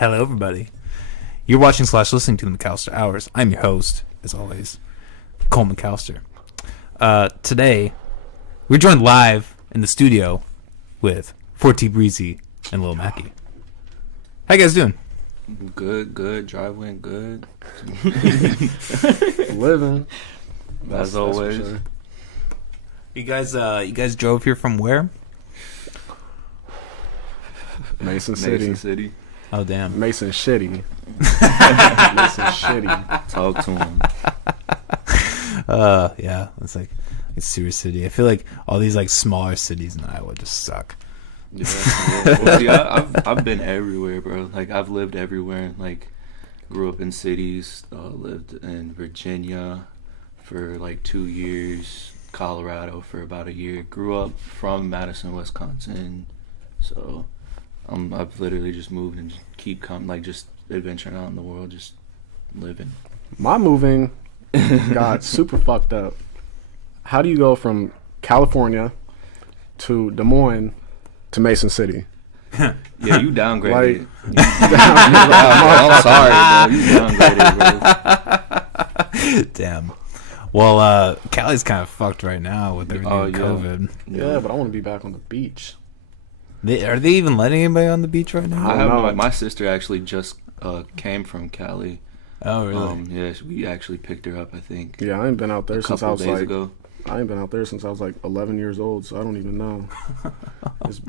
Hello, everybody. You're watching / listening to the McAllister Hours. I'm your host, as always, Cole McAllister. Today, we're joined live in the studio with 4TBreezy and Lil Maki. How you guys doing? Good. Drive went good. Living. As always. Sure. You guys drove here from where? Mason City. Oh, damn. Mason Shitty. Mason Shitty. Talk to him. Yeah. It's like it's serious city. I feel like all these like smaller cities in Iowa just suck. Yeah. Well, see, I've been everywhere, bro. Like I've lived everywhere. Like grew up in cities. Lived in Virginia for like 2 years. Colorado for about a year. Grew up from Madison, Wisconsin. So I've literally just moved and keep just adventuring out in the world, just living. My moving got super fucked up. How do you go from California to Des Moines to Mason City? Yeah, you downgraded. I'm sorry, bro. You downgraded, bro. Damn. Well, Cali's kind of fucked right now with everything with COVID. Yeah, but I want to be back on the beach. Are they even letting anybody on the beach right now? I have no. My sister actually just came from Cali. Oh, really? Yeah, we actually picked her up, I think. Yeah, I ain't been out there since I was ago. I ain't been out there since I was like 11 years old, so I don't even know.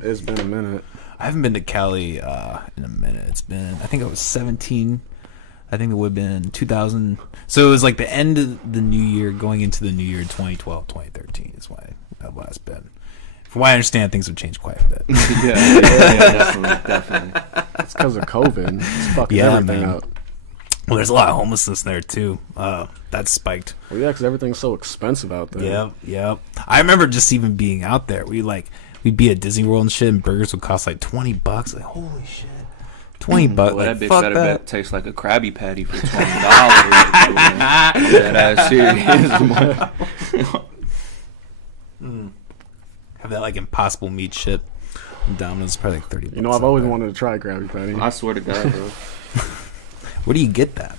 It's been a minute. I haven't been to Cali in a minute. It's been, I think I was 17. I think it would have been 2000. So it was like the end of the new year, going into the new year, 2012, 2013 is why I've last been. From what I understand, things have changed quite a bit. yeah, definitely. It's because of COVID. It's fucking everything up. Well, there's a lot of homelessness there, too. That's spiked. Well, yeah, because everything's so expensive out there. Yep. I remember just even being out there. We'd be at Disney World and shit, and burgers would cost like $20. Like, holy shit. $20. Well, like, that bitch fuck better that. Taste like a Krabby Patty for $20. That ass serious. Have that like Impossible Meat shit. Domino's probably like $30. You know, I've always wanted to try Krabby Patty. I swear to God, bro. Where do you get that?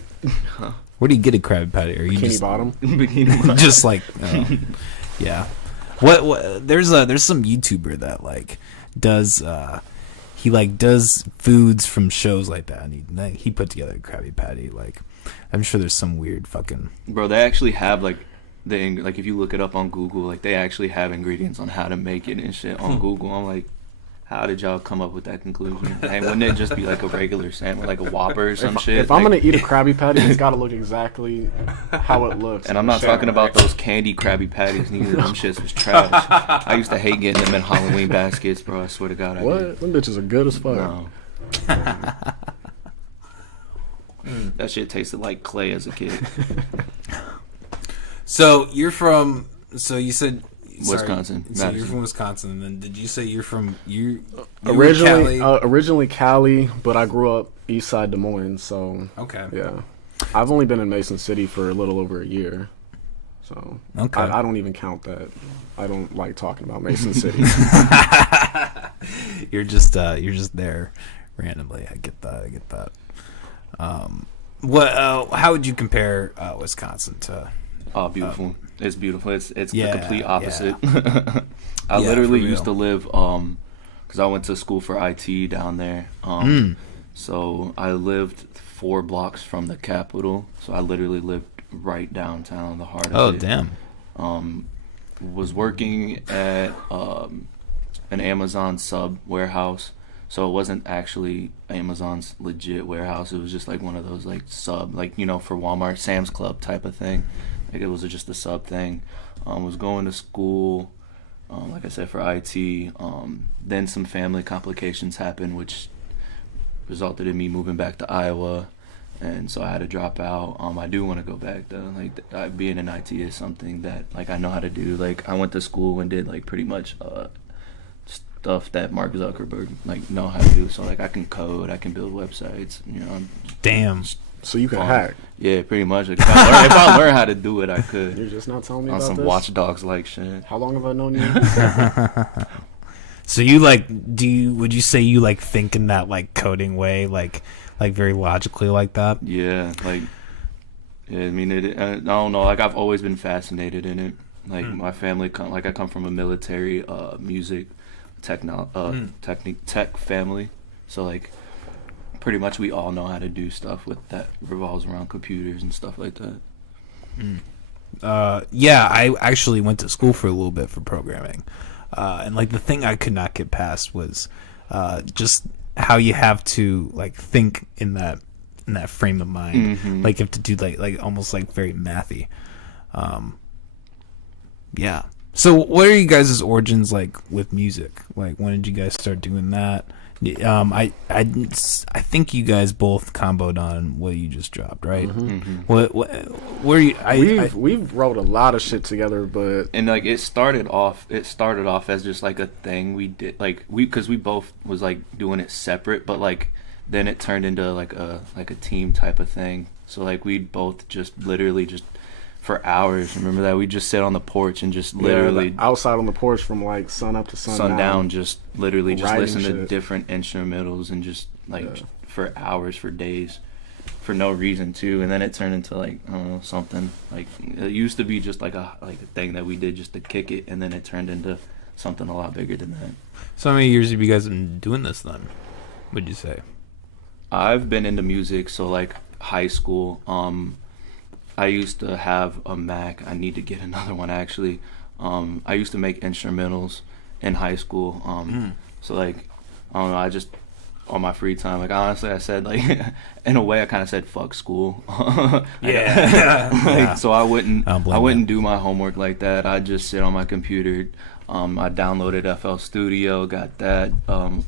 Huh? Where do you get a Krabby Patty? Are you Bikini just Bottom? Bikini Bottom. just like yeah. What? There's some YouTuber that like does he like does foods from shows like that, and he put together a Krabby Patty. Like, I'm sure there's some weird fucking. Bro, they actually have like if you look it up on Google, like they actually have ingredients on how to make it and shit on Google. I'm like, how did y'all come up with that conclusion? Hey, wouldn't it just be like a regular sandwich, like a Whopper or some shit? If I'm gonna eat a Krabby Patty, it's gotta look exactly how it looks. And I'm not talking about those candy Krabby Patties neither. Them shits was trash. I used to hate getting them in Halloween baskets, bro. I swear to God, I did. Them bitches are good as fuck. No. That shit tasted like clay as a kid. So you're from? So you said Wisconsin. So you're from Wisconsin, and then did you say you're from originally Cali, but I grew up east side Des Moines, so okay. Yeah, I've only been in Mason City for a little over a year, so okay. I don't even count that. I don't like talking about Mason City. You're just there randomly. I get that. How would you compare Wisconsin to? Oh, beautiful. It's beautiful. It's the complete opposite. Yeah. I literally used to live, because I went to school for IT down there. So I lived 4 blocks from the Capitol. So I literally lived right downtown, the heart of it. Oh, damn. was working at an Amazon sub warehouse. So it wasn't actually Amazon's legit warehouse. It was just like one of those like sub, like, you know, for Walmart, Sam's Club type of thing. Like it was just a sub thing. Was going to school, like I said, for IT. Then some family complications happened, which resulted in me moving back to Iowa. And so I had to drop out. I do want to go back though. Like being in IT is something that like I know how to do. Like I went to school and did like pretty much stuff that Mark Zuckerberg like know how to do. So like I can code, I can build websites. You know. Damn. So you can hack. Yeah, pretty much. Like, if I learn how to do it, I could. You're just not telling me on about some this? Watch Dogs like shit. How long have I known you? So you like? Would you say you like think in that like coding way, like very logically like that? Yeah, like. Yeah, I mean, I don't know. Like I've always been fascinated in it. Like my family, like I come from a military, music, tech family. So like. Pretty much we all know how to do stuff with that revolves around computers and stuff like that. Yeah, I actually went to school for a little bit for programming. And like the thing I could not get past was just how you have to like think in that frame of mind. Mm-hmm. Like you have to do like almost like very mathy. Yeah. So what are you guys' origins like with music? Like when did you guys start doing that? I think you guys both comboed on what you just dropped, right? Mm-hmm. What where you? We've wrote a lot of shit together, but and like it started off as just like a thing we did, like because we both was like doing it separate, but like then it turned into like a team type of thing. So like we'd both just literally just for hours. Remember that? We just sit on the porch and just literally outside on the porch from like sun up to sundown, just literally just listen to shit. Different instrumentals and just like for hours, for days, for no reason too. And then it turned into like I don't know, something like it used to be just like a thing that we did just to kick it, and then it turned into something a lot bigger than that. So how many years have you guys been doing this then? Would you say? I've been into music, so like high school. I used to have a Mac. I need to get another one actually. I used to make instrumentals in high school. So like, I don't know. I just on my free time, like honestly, I said like, in a way, I kind of said fuck school. Yeah. So I wouldn't do my homework like that. I'd just sit on my computer. I downloaded FL Studio, got that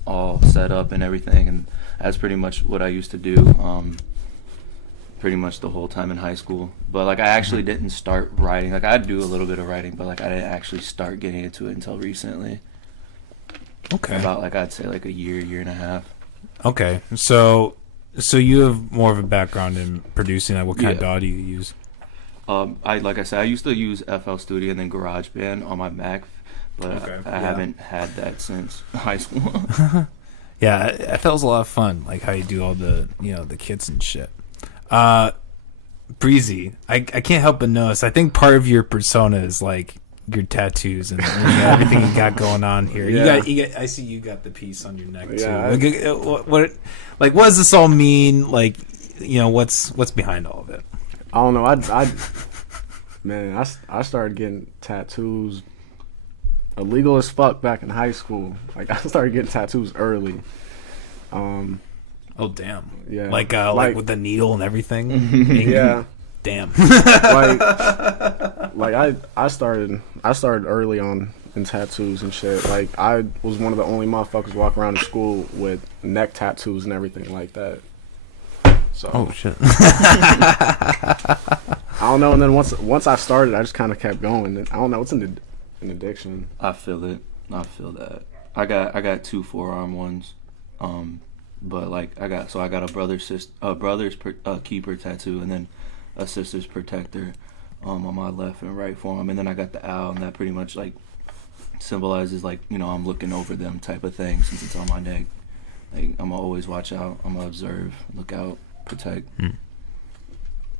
all set up and everything, and that's pretty much what I used to do. Pretty much the whole time in high school. But like I actually didn't start writing. Like I do a little bit of writing, but like I didn't actually start getting into it until recently. Okay. About like I'd say like a year and a half. Okay. So you have more of a background in producing. Like what kind of DAW do you use? Like I said, I used to use FL Studio and then GarageBand on my Mac, but I haven't had that since high school. Yeah, FL's a lot of fun. Like how you do all the the kits and shit. Breezy, I can't help but notice. I think part of your persona is like your tattoos and everything you got going on here. Yeah. You got. I see you got the piece on your neck Yeah, too. What does this all mean? Like, what's behind all of it? I don't know. I started getting tattoos illegal as fuck back in high school. Like I started getting tattoos early. Oh damn! Yeah, like with the needle and everything. Yeah, damn. I started early on in tattoos and shit. Like I was one of the only motherfuckers walking around in school with neck tattoos and everything like that. So oh shit. I don't know. And then once I started, I just kind of kept going. And I don't know. It's an addiction. I feel it. I feel that. I got 2 forearm ones. But like I got a brother's keeper tattoo, and then a sister's protector on my left and right forearm, and then I got the owl, and that pretty much like symbolizes like I'm looking over them type of thing since it's on my neck. Like I'm gonna always watch out, I'm gonna observe, look out, protect.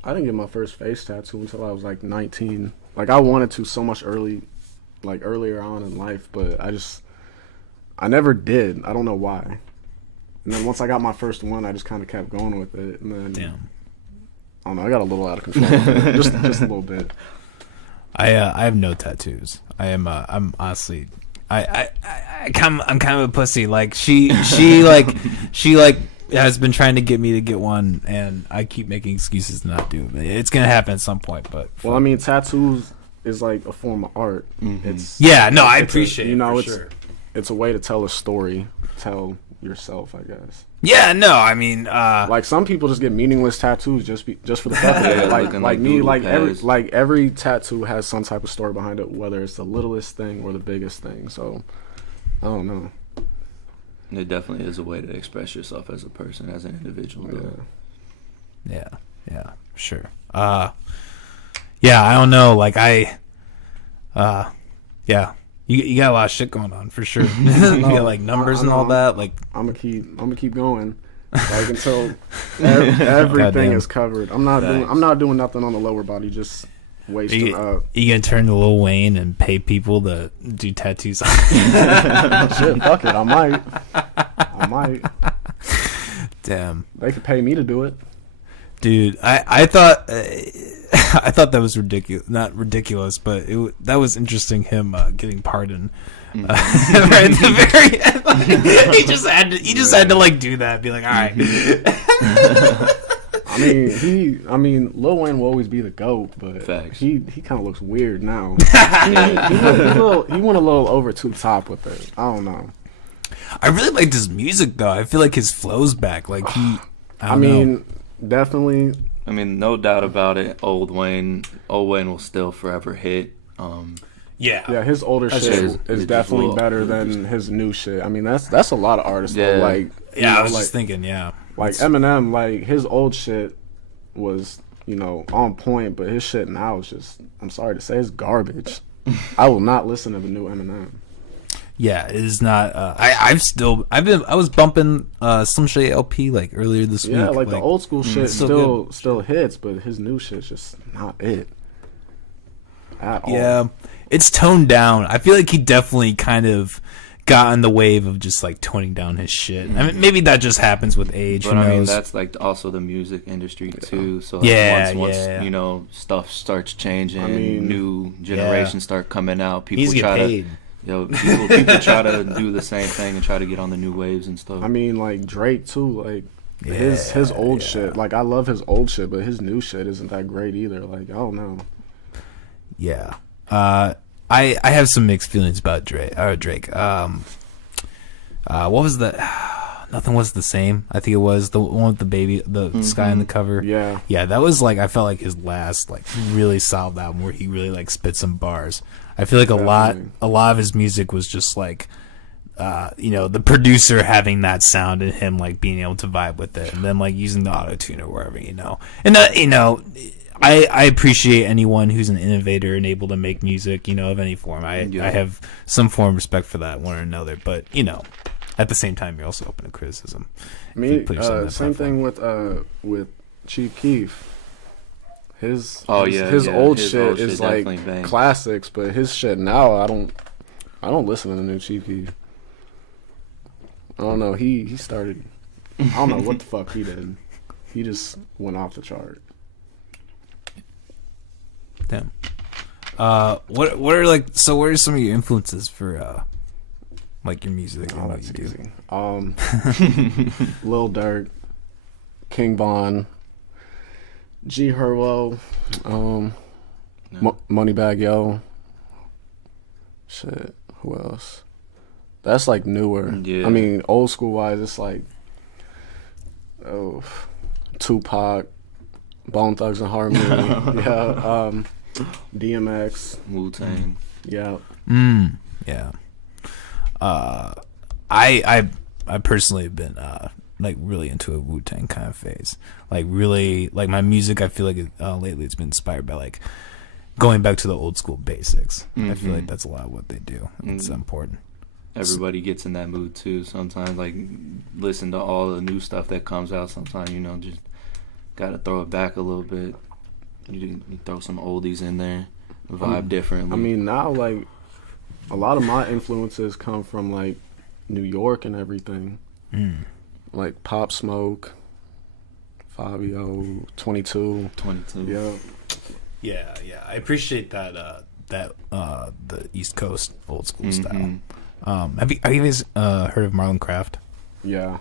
I didn't get my first face tattoo until I was like 19. Like I wanted to so much earlier on in life, but I never did. I don't know why. And then once I got my first one, I just kind of kept going with it. And then, damn. I don't know, I got a little out of control with it. just a little bit. I have no tattoos. I'm honestly I'm kind of a pussy. Like she has been trying to get me to get one, and I keep making excuses to not do it. It's gonna happen at some point, but well, I mean, tattoos is like a form of art. It's I it's appreciate it. For it's sure. it's a way to tell a story, tell yourself, I guess. Yeah, no, I mean, Like some people just get meaningless tattoos just for the fuck of it. Yeah, Like like me, Google like Pads. every tattoo has some type of story behind it, whether it's the littlest thing or the biggest thing. So I don't know. It definitely is a way to express yourself as a person, as an individual. Though. yeah, sure. Yeah, I don't know. Like yeah. You got a lot of shit going on for sure. You got like numbers and all that. Like I'm gonna keep going, like until everything Goddamn. is covered. I'm not doing nothing on the lower body. Just wasting up. you gonna turn to Lil Wayne and pay people to do tattoos on Shit, fuck it. I might. Damn, They could pay me to do it. dude. I thought I thought that was ridiculous. Not ridiculous, but that was interesting. Him getting pardoned. Right at the very end, like, he just had to like do that. Be like, all right. I mean, Lil Wayne will always be the GOAT, but Facts. he kind of looks weird now. He went a little over too top with it. I don't know. I really liked his music though. I feel like his flow's back. Like he. I mean, definitely. I mean, no doubt about it. Old Wayne will still forever hit. Yeah, his older That's shit true. is It's definitely well- better than his new shit. I mean, that's a lot of artists. Yeah. Though. Like, Yeah, I was like, just thinking. Yeah. like Eminem, like his old shit was, on point, but his shit now is just, I'm sorry to say, it's garbage. I will not listen to the new Eminem. Yeah, it is not. I was bumping Slim Shady LP like earlier this week. Yeah, like the old school shit it's so still hits, but his new shit's just not it at all. Yeah, it's toned down. I feel like he definitely kind of got on the wave of just like toning down his shit. I mean, maybe that just happens with age. But Who I mean, knows? that's like also the music industry too. So like, Yeah, once yeah. Stuff starts changing, I mean, new generations start coming out. People He's try get paid. people try to do the same thing and try to get on the new waves and stuff. I mean, like Drake too. Like Yeah, his old yeah. shit. Like I love his old shit, but his new shit isn't that great either. Like I don't know. Yeah. I have some mixed feelings about Drake. What was the? Nothing Was the Same. I think it was the one with the baby, the sky on the cover. Yeah. Yeah, that was like I felt like his last like really solid album where he really like spit some bars. I feel like a lot of his music was just like the producer having that sound and him like being able to vibe with it, and then like using the auto tune or wherever, and I appreciate anyone who's an innovator and able to make music, of any form. I have some form of respect for that one or another, but at the same time, you're also open to criticism. Same thing with Chief Keef. His his old old shit shit is like definitely bangs. classics, but his shit now I don't listen to the new Chief Keef. I don't know. He started. I don't know what the fuck he did. He just went off the chart. Damn. What are what are some of your influences for like your music and Oh, what that's you do? easy. Lil Durk, King Von, G Herbo, Moneybag Yo. Shit, who else? That's like newer. Yeah. I mean, old school wise, it's like Tupac, Bone Thugs and Harmony, DMX, Wu-Tang. yeah. Yeah. I personally have been like really into a Wu-Tang kind of phase. Like really, like my music, I feel like lately it's been inspired by like going back to the old school basics. I feel like that's a lot of what they do. It's important. Everybody gets in that mood too. Sometimes, like, listen to all the new stuff that comes out. Sometimes, just gotta throw it back a little bit. You throw some oldies in there, vibe differently. I mean, now like a lot of my influences come from like New York and everything. Like Pop Smoke, Fabio, 22. 22. Yeah. Yeah, I appreciate that. The East Coast old school style. Have you guys heard of Marlon Craft? Yeah.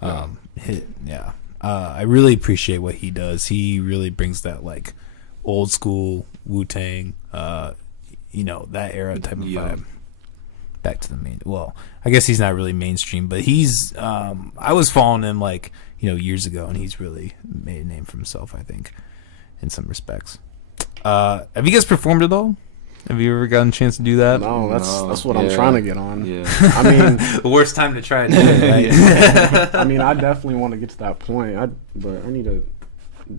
I really appreciate what he does. He really brings that like old school Wu-Tang, that era type of vibe back to the main. Well, I guess he's not really mainstream, but he's. I was following him like years ago, and he's really made a name for himself. I think, in some respects. Have you guys performed at all? Have you ever gotten a chance to do that? No, that's what I'm trying to get on. Yeah. I mean, the worst time to try to do it, right? I mean, I definitely want to get to that point. But I need to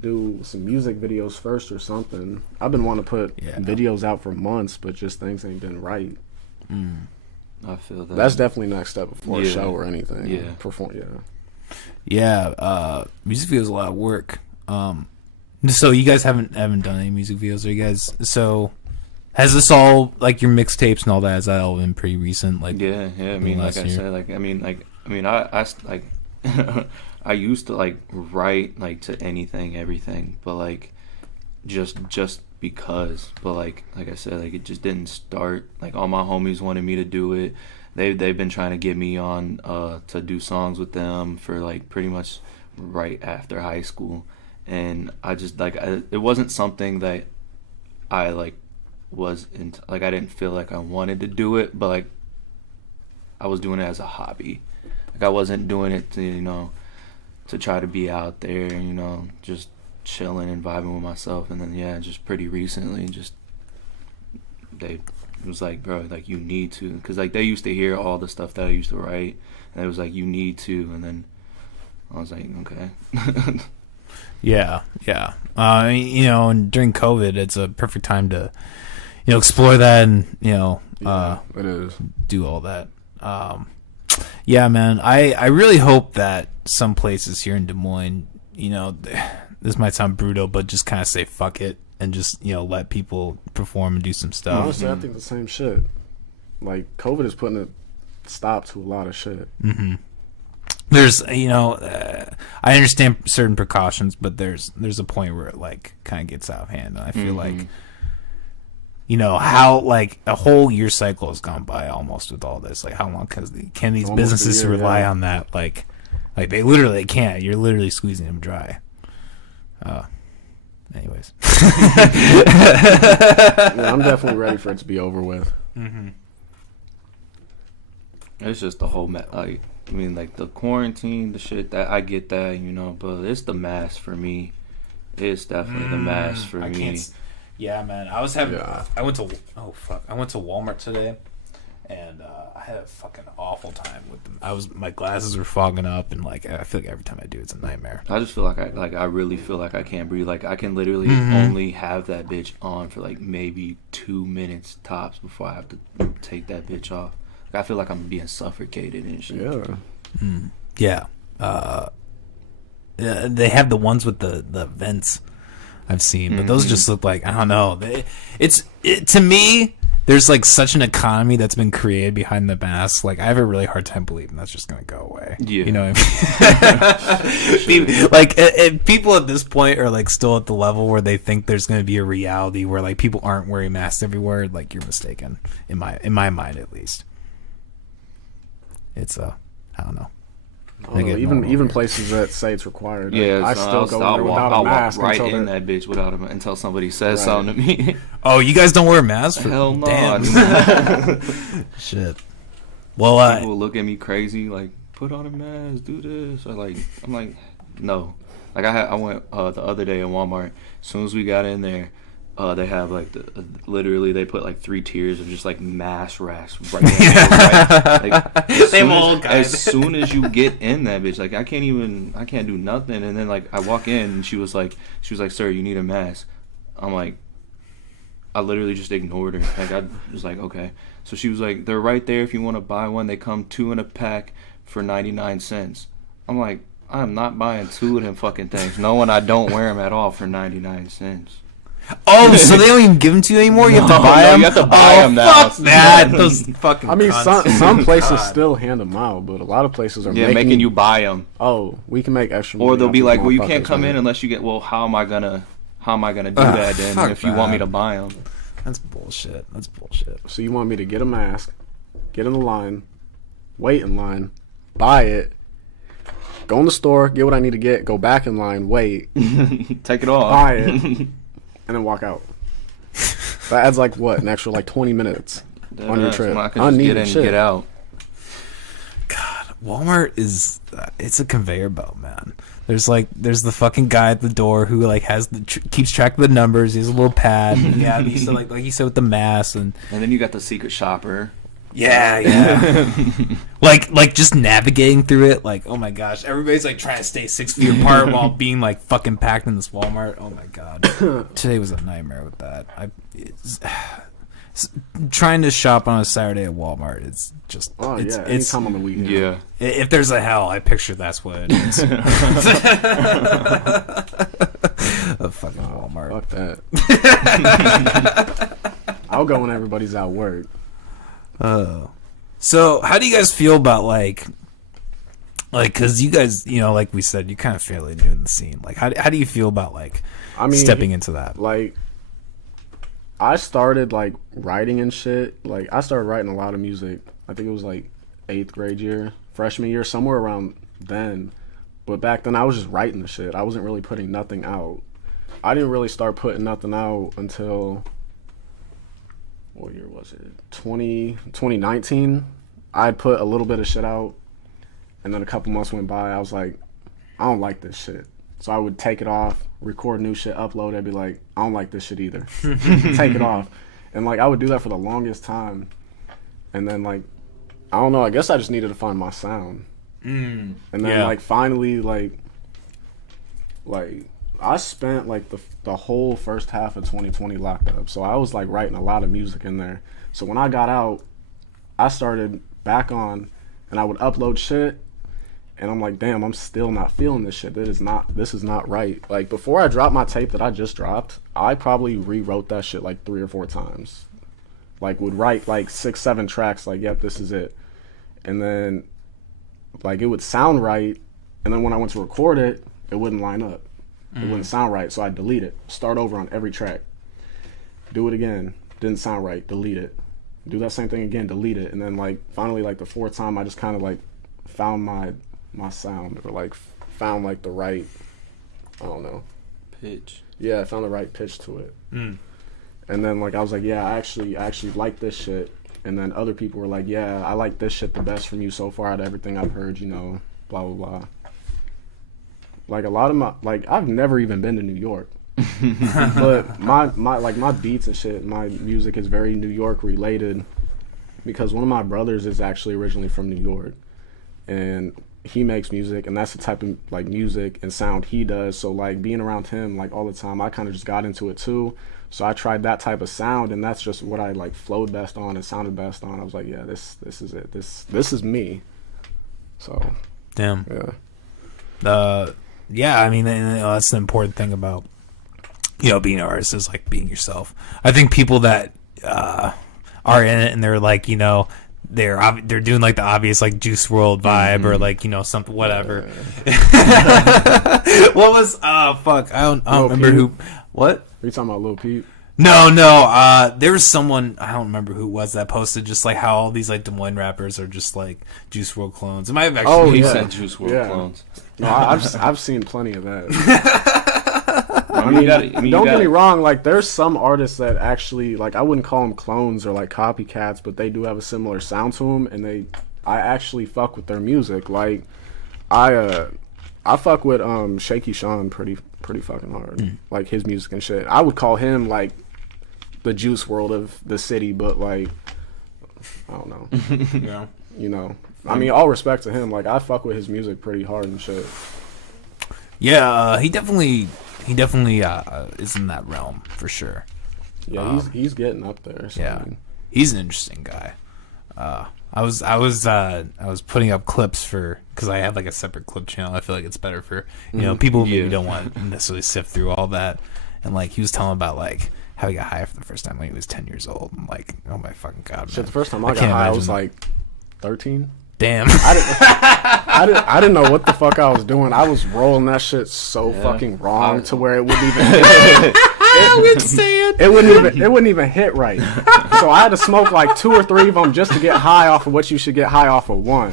do some music videos first or something. I've been wanting to put videos out for months, but just things ain't been right. I feel that. That's definitely next step before a show or anything. Yeah. Perform. Music videos is a lot of work. So you guys haven't done any music videos, are you guys? So has this all like your mixtapes and all that? Has that all been pretty recent? Like yeah. I mean, like I said, I I used to like write like to anything, everything, but like just because. But like I said, like it just didn't start. Like all my homies wanted me to do it. They've been trying to get me on to do songs with them for like pretty much right after high school, and I just like it wasn't something that I like was into. Like I didn't feel like I wanted to do it, but like I was doing it as a hobby. Like I wasn't doing it to to try to be out there, just chilling and vibing with myself. And then just pretty recently, it was like, bro, like you need to, because like they used to hear all the stuff that I used to write, and it was like you need to, and then I was like, okay. And during COVID, it's a perfect time to explore that and it is. do all that. Man, I really hope that some places here in Des Moines, this might sound brutal, but just kind of say fuck it and just let people perform and do some stuff. Honestly, I think the same shit. Like COVID is putting a stop to a lot of shit. There's I understand certain precautions, but there's a point where it like kind of gets out of hand, and I feel like how like a whole year cycle has gone by almost with all this. Like how long can these almost businesses a year, rely on that? Like they literally can't. You're literally squeezing them dry. Anyways. I'm definitely ready for it to be over with. It's just the whole like the quarantine, the shit that I get that, but it's the mask for me. It's definitely the mask for me. Yeah, man. I went to Walmart today, and I had a fucking awful time with them. My glasses were fogging up, and like I feel like every time I do, it's a nightmare. I just feel like I really feel like I can't breathe. Like I can literally only have that bitch on for like maybe 2 minutes tops before I have to take that bitch off. Like, I feel like I'm being suffocated and shit. Yeah. They have the ones with the vents I've seen, but those just look like, I don't know. To me, there's like such an economy that's been created behind the mask. Like I have a really hard time believing that's just gonna go away. Yeah. You know what I mean? Like people at this point are like still at the level where they think there's gonna be a reality where like people aren't wearing masks everywhere. Like you're mistaken in my mind, at least. It's I don't know. Even places that say it's required. Yeah, I still go in there without a mask. I'll walk right in that bitch until somebody says something to me. Oh, you guys don't wear masks? Hell no. Damn. Shit. Well, people look at me crazy, like, put on a mask, do this. I'm like, no. Like I went the other day in Walmart. As soon as we got in there, they have like literally they put like 3 tiers of just like mask racks right there. Like, as soon as you get in that bitch, like I can't do nothing. And then like I walk in and she was like, sir, you need a mask. I'm like, I literally just ignored her. Like I was like, okay. So she was like, they're right there if you want to buy one. They come 2 in a pack for 99 cents. I'm like, I'm not buying 2 of them fucking things, knowing I don't wear them at all for 99 cents. Oh, so they don't even give them to you anymore? You have to buy them? You have to buy them now. Fuck that. Those fucking I mean, cunts. some places still hand them out, but a lot of places are making you buy them. Oh, we can make extra money. Or they'll be like, well, you can't come man. in unless you get, well, how am I how am I gonna do that then fuck if you want me that. to buy them? That's bullshit. That's bullshit. So you want me to get a mask, get in the line, wait in line, buy it, go in the store, get what I need to get, go back in line, wait, Take it off. buy it, and then walk out. That adds like what, an extra like 20 minutes on your trip. I can just get in, shit. get out. God, Walmart is it's a conveyor belt, man. There's the fucking guy at the door who like has keeps track of the numbers. He has a little pad. Yeah, he said like you said with the mask and then you got the secret shopper. yeah. like just navigating through it. Like, oh my gosh, everybody's like trying to stay 6 feet apart while being like fucking packed in this Walmart. Oh my god, today was a nightmare with that. Trying to shop on a Saturday at Walmart, it's just it's anytime on the weekend. Yeah. If there's a hell, I picture that's what it is. A fucking Walmart. Fuck that. I'll go when everybody's at work. So how do you guys feel about like because you guys, you know, like we said, you kind of fairly new in the scene. Like how do you feel about like stepping into that? Like, I started like writing and shit. Like, I started writing a lot of music. I think it was like 8th grade year, freshman year, somewhere around then. But back then I was just writing the shit. I wasn't really putting nothing out. I didn't really start putting nothing out until, what year was it? 2019. I put a little bit of shit out, and then a couple months went by. I was like, I don't like this shit. So I would take it off, record new shit, upload it, I'd be like, I don't like this shit either. Take it off. And like I would do that for the longest time. And then like, I don't know, I guess I just needed to find my sound. And then like finally like I spent like the whole first half of 2020 locked up. So I was like writing a lot of music in there. So when I got out, I started back on and I would upload shit. And I'm like, damn, I'm still not feeling this shit. This is not right. Like, before I dropped my tape that I just dropped, I probably rewrote that shit like 3 or 4 times. Like, would write like 6, 7 tracks, like, yep, this is it. And then, like, it would sound right. And then when I went to record it, it wouldn't line up. It wouldn't sound right. So I'd delete it. Start over on every track. Do it again. Didn't sound right. Delete it. Do that same thing again. Delete it. And then, like, finally, like, the 4th time, I just kind of, like, found my sound, or like found like the right, I don't know, Pitch. Yeah, I found the right pitch to it. And then like I was like, yeah, I actually like this shit. And then other people were like, yeah, I like this shit the best from you so far out of everything I've heard, you know, blah blah blah. Like a lot of my, like, I've never even been to New York. But my beats and shit, my music is very New York related, because one of my brothers is actually originally from New York, and he makes music, and that's the type of like music and sound he does. So like being around him like all the time, I kind of just got into it too. So I tried that type of sound, and that's just what I like flowed best on and sounded best on. I was like, yeah, this is it. This is me. So damn. Yeah. Yeah, I mean, that's the important thing about, you know, being an artist, is like being yourself. I think people that are in it and they're like, you know, they're doing like the obvious like Juice WRLD vibe, or like, you know, something whatever. What was fuck? I don't remember who. What? Are you talking about Lil Peep? No. There was someone, I don't remember who it was, that posted just like how all these like Des Moines rappers are just like Juice WRLD clones. It might have actually. He said Juice WRLD clones. No, I've seen plenty of that. I mean, don't get me wrong. Like, there's some artists that actually, like, I wouldn't call them clones or like copycats, but they do have a similar sound to them, and I actually fuck with their music. Like, I fuck with Shaky Sean pretty fucking hard. Like his music and shit. I would call him like the Juice WRLD of the city, but like, I don't know. Yeah. You know, I mean, all respect to him. Like, I fuck with his music pretty hard and shit. Yeah, he definitely is in that realm for sure. Yeah, he's getting up there. So yeah, he's an interesting guy. I was putting up clips because I have like a separate clip channel. I feel like it's better for, you know, people who maybe don't want to necessarily sift through all that. And like he was telling about like how he got high for the first time when he was 10 years old. And like, oh my fucking god, man. Shit, the first time I got high, I was like 13. Damn. I didn't know what the fuck I was doing. I was rolling that shit so fucking wrong to where it wouldn't even hit. It wouldn't even hit right. So I had to smoke like 2 or 3 of them just to get high off of what you should get high off of one.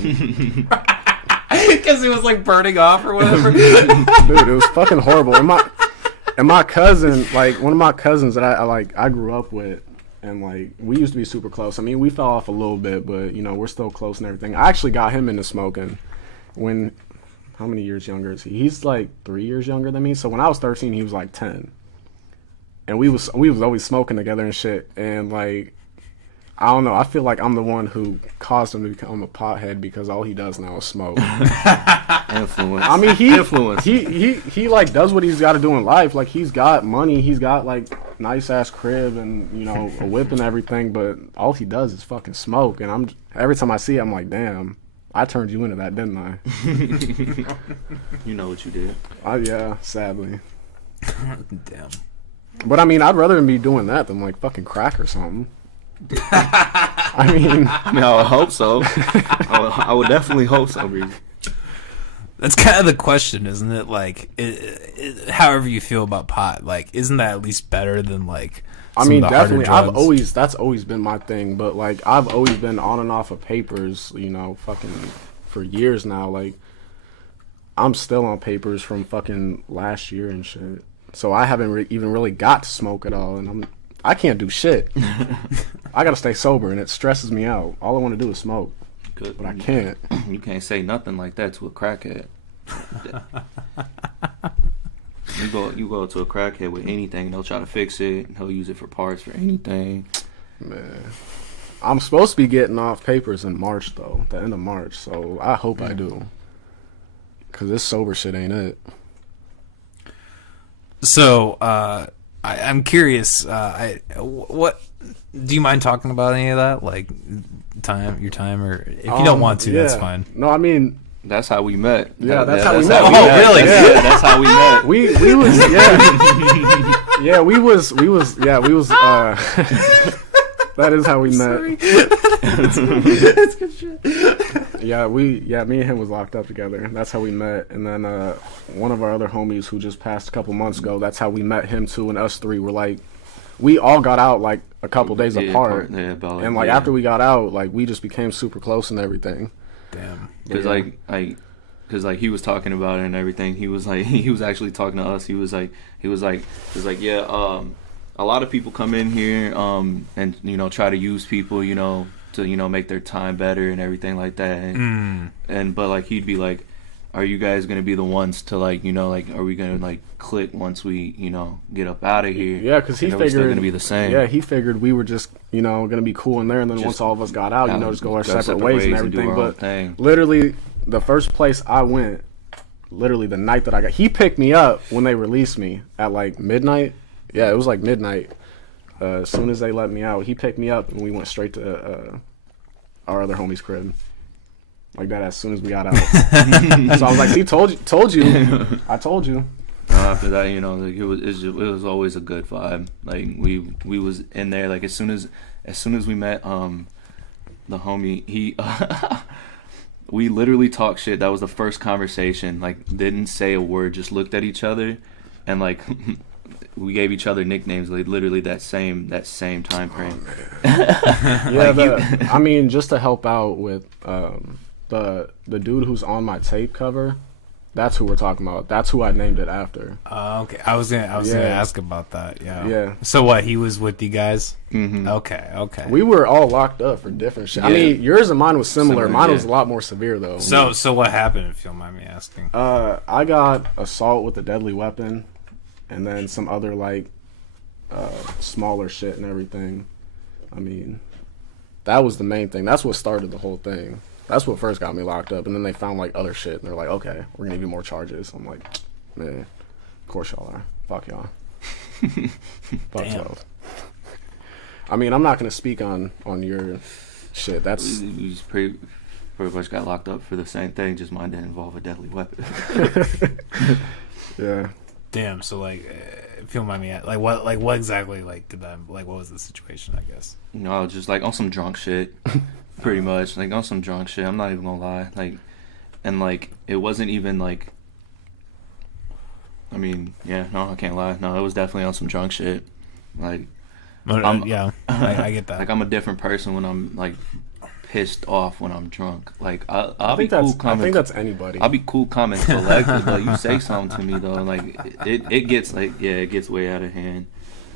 Because it was like burning off or whatever. Dude, it was fucking horrible. And my cousin, like one of my cousins that I grew up with, and like we used to be super close. I mean, we fell off a little bit, but you know, we're still close and everything. I actually got him into smoking when, how many years younger is he? He's like 3 years younger than me. So when I was 13, he was like 10. And we was always smoking together and shit. And like, I don't know, I feel like I'm the one who caused him to become a pothead because all he does now is smoke. Influence. I mean, he like does what he's got to do in life. Like he's got money, he's got like nice ass crib and you know a whip and everything, but all he does is fucking smoke. And every time I see it, I'm like, damn, I turned you into that, didn't I? You know what you did. Yeah, sadly. Damn. But I mean, I'd rather him be doing that than like fucking crack or something. I mean, I would hope so. I would definitely hope so, Breezy. That's kind of the question, isn't it? Like, however you feel about pot, like, isn't that at least better than like? I mean, definitely. That's always been my thing. But like, I've always been on and off of papers, you know, fucking for years now. Like, I'm still on papers from fucking last year and shit. So I haven't even really got to smoke at all, and I can't do shit. I gotta stay sober, and it stresses me out. All I want to do is smoke. Good. But I can't. You can't say nothing like that to a crackhead. You go to a crackhead with anything, they'll try to fix it. He'll use it for parts for anything. Man, I'm supposed to be getting off papers in March though, the end of March. So I hope I do, cause this sober shit ain't it. So I'm curious. What do you mind talking about any of that? Like your time, or if you don't want to, that's fine. No, I mean. That's how we met. Yeah, that's how we met. Oh, really? Yeah, that's how we met. We was that is how we met. That's good shit. Yeah, me and him was locked up together. That's how we met. And then one of our other homies who just passed a couple months ago, that's how we met him too. And us three were like, we all got out like a couple days apart. And like after we got out, like we just became super close and everything. Damn. Because like he was talking about it and everything. He was actually talking to us. He was like, yeah. A lot of people come in here, and you know, try to use people, you know, to make their time better and everything like that. But like he'd be like, are you guys gonna be the ones to like, you know, like, are we gonna like click once we, you know, get up out of here? Yeah, because he figured still gonna be the same. Yeah, he figured we were just, you know, gonna be cool in there, and then once all of us got out, you know, just go our separate ways and everything. But literally, the first place I went, literally the night that he picked me up when they released me at like midnight. Yeah, it was like midnight. As soon as they let me out, he picked me up and we went straight to our other homie's crib. Like that, as soon as we got out. So I was like, "See, told you, I told you." After that, you know, like it was always a good vibe. Like we was in there. Like as soon as we met the homie, he we literally talked shit. That was the first conversation. Like didn't say a word, just looked at each other, and like we gave each other nicknames. Like literally that same time frame. Yeah, I mean, just to help out with. The dude who's on my tape cover, that's who we're talking about. That's who I named it after. Okay, I was gonna ask about that. Yeah. So what? He was with you guys. Mm-hmm. Okay. We were all locked up for different shit. Yeah. I mean, yours and mine was similar. Mine was a lot more severe though. So what happened? If you don't mind me asking. I got assault with a deadly weapon, and then some other like smaller shit and everything. I mean, that was the main thing. That's what started the whole thing. That's what first got me locked up, and then they found like other shit, and they're like, "Okay, we're gonna do more charges." I'm like, "Man, of course y'all are. Fuck y'all. Fuck y'all." I mean, I'm not gonna speak on your shit. That's we just pretty much got locked up for the same thing. Just mine didn't involve a deadly weapon. Yeah. Damn. So like, if you don't mind me, like what exactly like did that? Like, what was the situation? I guess. You know, just like on some drunk shit. Pretty much, like on some drunk shit. I'm not even gonna lie. Like, and like it wasn't even like. I mean, yeah, no, I can't lie. No, it was definitely on some drunk shit. Like, Yeah, I get that. like I'm a different person when I'm like pissed off when I'm drunk. Like I'll I be think cool, that's calm, I think that's anybody. I'll be cool, calm, and collected. But you say something to me though, like it gets like it gets way out of hand.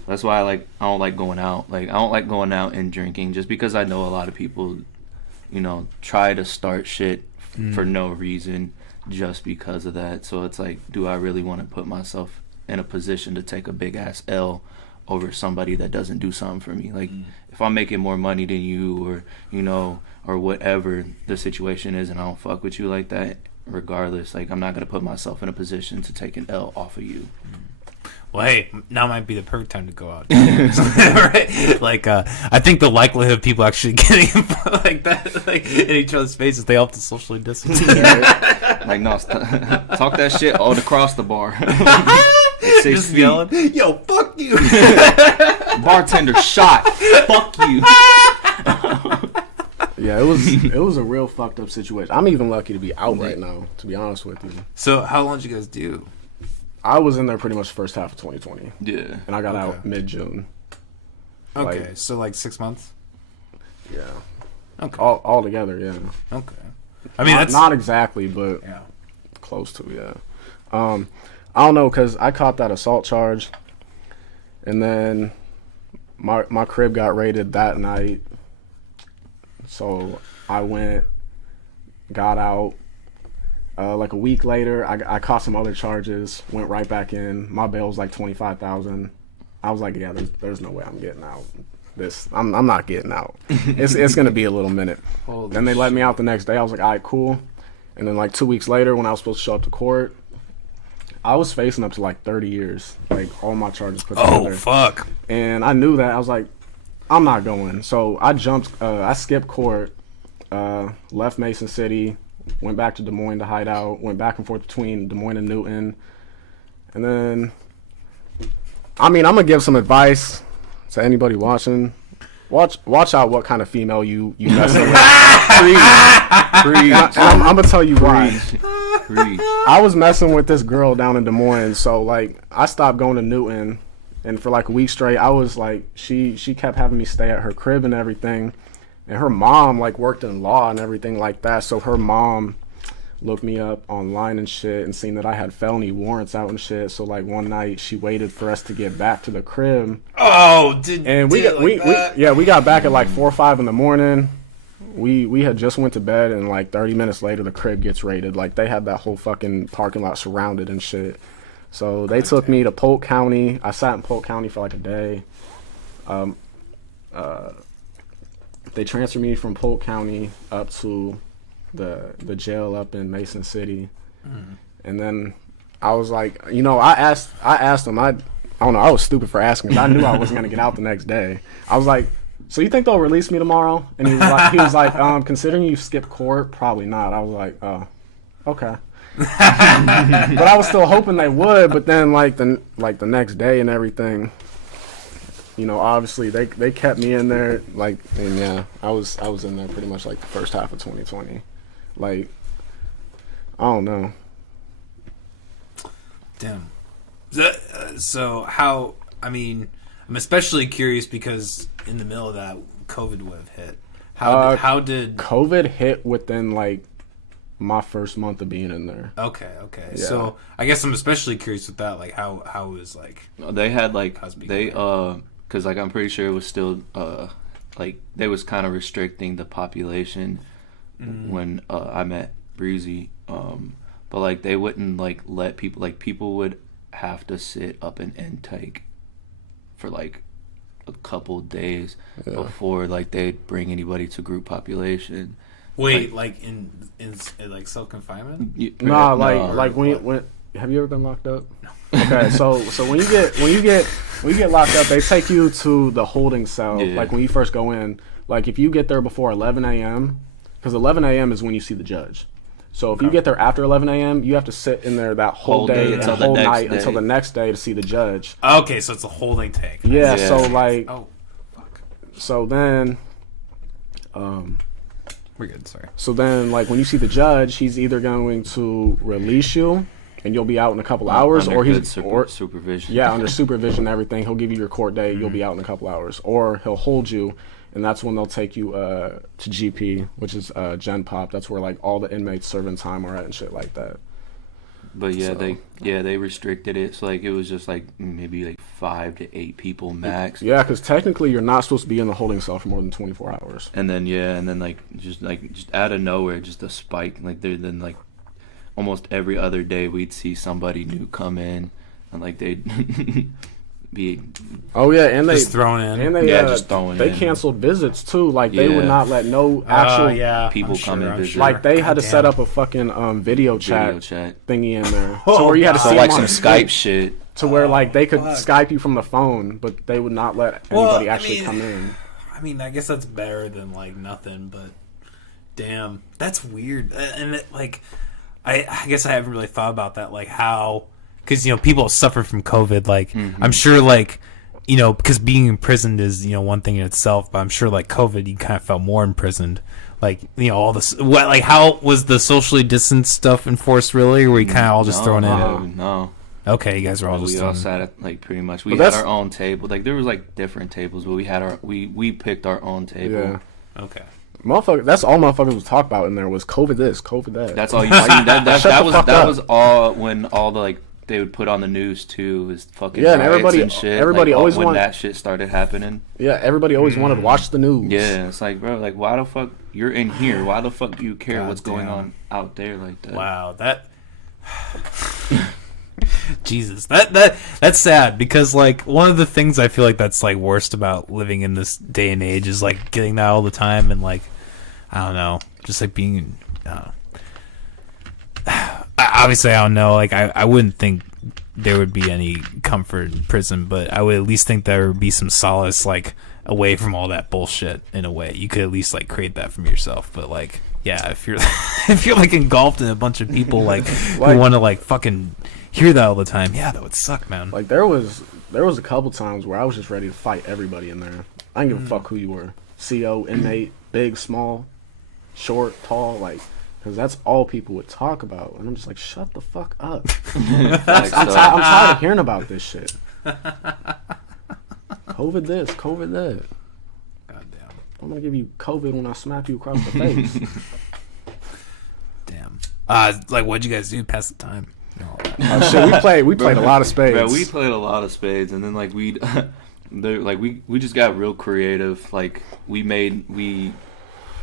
That's why I don't like going out. Like I don't like going out and drinking just because I know a lot of people, try to start shit for no reason just because of that. So it's like, do I really want to put myself in a position to take a big ass L over somebody that doesn't do something for me? Like if I'm making more money than you, or whatever the situation is, and I don't fuck with you like that, regardless, like I'm not gonna put myself in a position to take an L off of you. Well, hey, now might be the perfect time to go out. Right? Like, I think the likelihood of people actually getting like that, like in each other's faces, they all have to socially distance. Like, no, talk that shit all across the bar. Just yelling, "Yo, fuck you!" Bartender shot. Fuck you. Yeah, it was a real fucked up situation. I'm even lucky to be out right now, to be honest with you. So, how long did you guys do? I was in there pretty much the first half of 2020. Yeah. And I got out mid-June. Okay, so like 6 months? Yeah. Okay. All together, yeah. Okay. I mean, that's not exactly, but close to, yeah. I don't know, because I caught that assault charge, and then my crib got raided that night. So I went, got out. Like a week later, I caught some other charges, went right back in. My bail was like $25,000. I was like, yeah, there's no way I'm getting out. I'm not getting out. It's gonna be a little minute. Then they let me out the next day. I was like, all right, cool. And then like 2 weeks later, when I was supposed to show up to court, I was facing up to like 30 years, like all my charges put together. Oh fuck! And I knew that. I was like, I'm not going. So I I skipped court, left Mason City. Went back to Des Moines to hide out. Went back and forth between Des Moines and Newton. And then, I mean, I'm going to give some advice to anybody watching. Watch out what kind of female you messing with. Preach. I'm going to tell you why. Preach. I was messing with this girl down in Des Moines. So, like, I stopped going to Newton. And for, like, a week straight, I was, like, she kept having me stay at her crib and everything. And her mom, like, worked in law and everything like that. So her mom looked me up online and shit and seen that I had felony warrants out and shit. So, like, one night she waited for us to get back to the crib. Oh, we got back at, like, 4 or 5 in the morning. We had just went to bed, and, like, 30 minutes later, the crib gets raided. Like, they had that whole fucking parking lot surrounded and shit. So they took me to Polk County. I sat in Polk County for, like, a day. They transferred me from Polk County up to the jail up in Mason City. And then I was like, I asked him, I don't know, I was stupid for asking because I knew I wasn't going to get out the next day. I was like, so you think they'll release me tomorrow? And he was like, considering you skipped court, probably not. I was like, oh, okay. But I was still hoping they would, but then the next day and everything, obviously they kept me in there, like, and yeah, I was in there pretty much like the first half of 2020. Like, I don't know. Damn. So how? I mean, I'm especially curious because in the middle of that, COVID would have hit. How did COVID hit within like my first month of being in there? Okay. Yeah. So I guess I'm especially curious with that. Like, how was like? They had like because like I'm pretty sure it was still like they was kind of restricting the population when I met Breezy, but like they wouldn't like let people would have to sit up in intake for like a couple days before like they'd bring anybody to group population. Wait, like in like self confinement? When have you ever been locked up? No. Okay, so when you get locked up, they take you to the holding cell. Yeah. Like when you first go in, like if you get there before 11 a.m., because 11 a.m. is when you see the judge. So if you get there after 11 a.m., you have to sit in there that whole day and whole night until the next day to see the judge. Okay, so it's a holding tank. Yeah. So like, so then, We're good. Sorry. So then, like, when you see the judge, he's either going to release you, and you'll be out in a couple hours, Under or good he's or supervision. yeah, under supervision and everything. He'll give you your court date. Mm-hmm. You'll be out in a couple hours, or he'll hold you, and that's when they'll take you to GP, which is Gen Pop. That's where like all the inmates serving time are at and shit like that. But yeah, So- they restricted it. So like it was just like maybe like 5 to 8 people max. Yeah, because technically you're not supposed to be in the holding cell for more than 24 hours. And then like just out of nowhere, just a spike. Like then like almost every other day we'd see somebody new come in, and like they'd be Oh yeah, and they Just thrown in. and they just throwing they in. canceled visits too. Like they would Yeah. not let no actual yeah. people I'm come and I'm visit. like they had to God set damn. up a fucking video video chat chat. thingy in there, Oh, so where you had to God. see So like them some on Skype shit. to where like they could fuck. Skype you from the phone, but they would not let Well, anybody I actually mean- come in. I mean, I guess that's better than like nothing, but damn, that's weird. And it, like, I guess I haven't really thought about that, like how, because people suffer from COVID. Like, I'm sure, like, because being imprisoned is one thing in itself, but I'm sure like COVID, you kind of felt more imprisoned. Like, all this, what, like, how was the socially distanced stuff enforced really, or were you kind of all just thrown in? No. Okay, you guys were all just We thrown all in. sat at like pretty much. We But had that's- our own table. Like there was like different tables, but we had we picked our own table. Yeah, Okay. motherfucker. That's all motherfuckers would talk about in there was COVID this, COVID that. That's all you see. That Shut the was fuck that up. was all when all the like they would put on the news too is fucking Yeah, and riots everybody- and shit. everybody like, always when want- that shit started happening. Yeah, everybody always wanted to watch the news. Yeah, it's like bro, like why the fuck you're in here? Why the fuck do you care God what's going damn. on out there like that? Wow, that Jesus, that's sad because like one of the things I feel like that's like worst about living in this day and age is like getting that all the time and like I don't know, just like being obviously I don't know, like I wouldn't think there would be any comfort in prison, but I would at least think there would be some solace like away from all that bullshit in a way. You could at least like create that from yourself, but like yeah, if you're if you're like engulfed in a bunch of people like who want to like fucking hear that all the time, yeah, that would suck, man. Like there was a couple times where I was just ready to fight everybody in there. I didn't give a fuck who you were, CO, inmate, big, small, short, tall, like, because that's all people would talk about, and I'm just like, shut the fuck up. Like, I'm so- tired of hearing about this shit. COVID this, COVID that. Goddamn. I'm gonna give you COVID when I smack you across the face. Damn. Like what'd you guys do to pass the time? And all that? Shit, we played a lot of spades. Bro, we played a lot of spades, and then like we just got real creative. Like we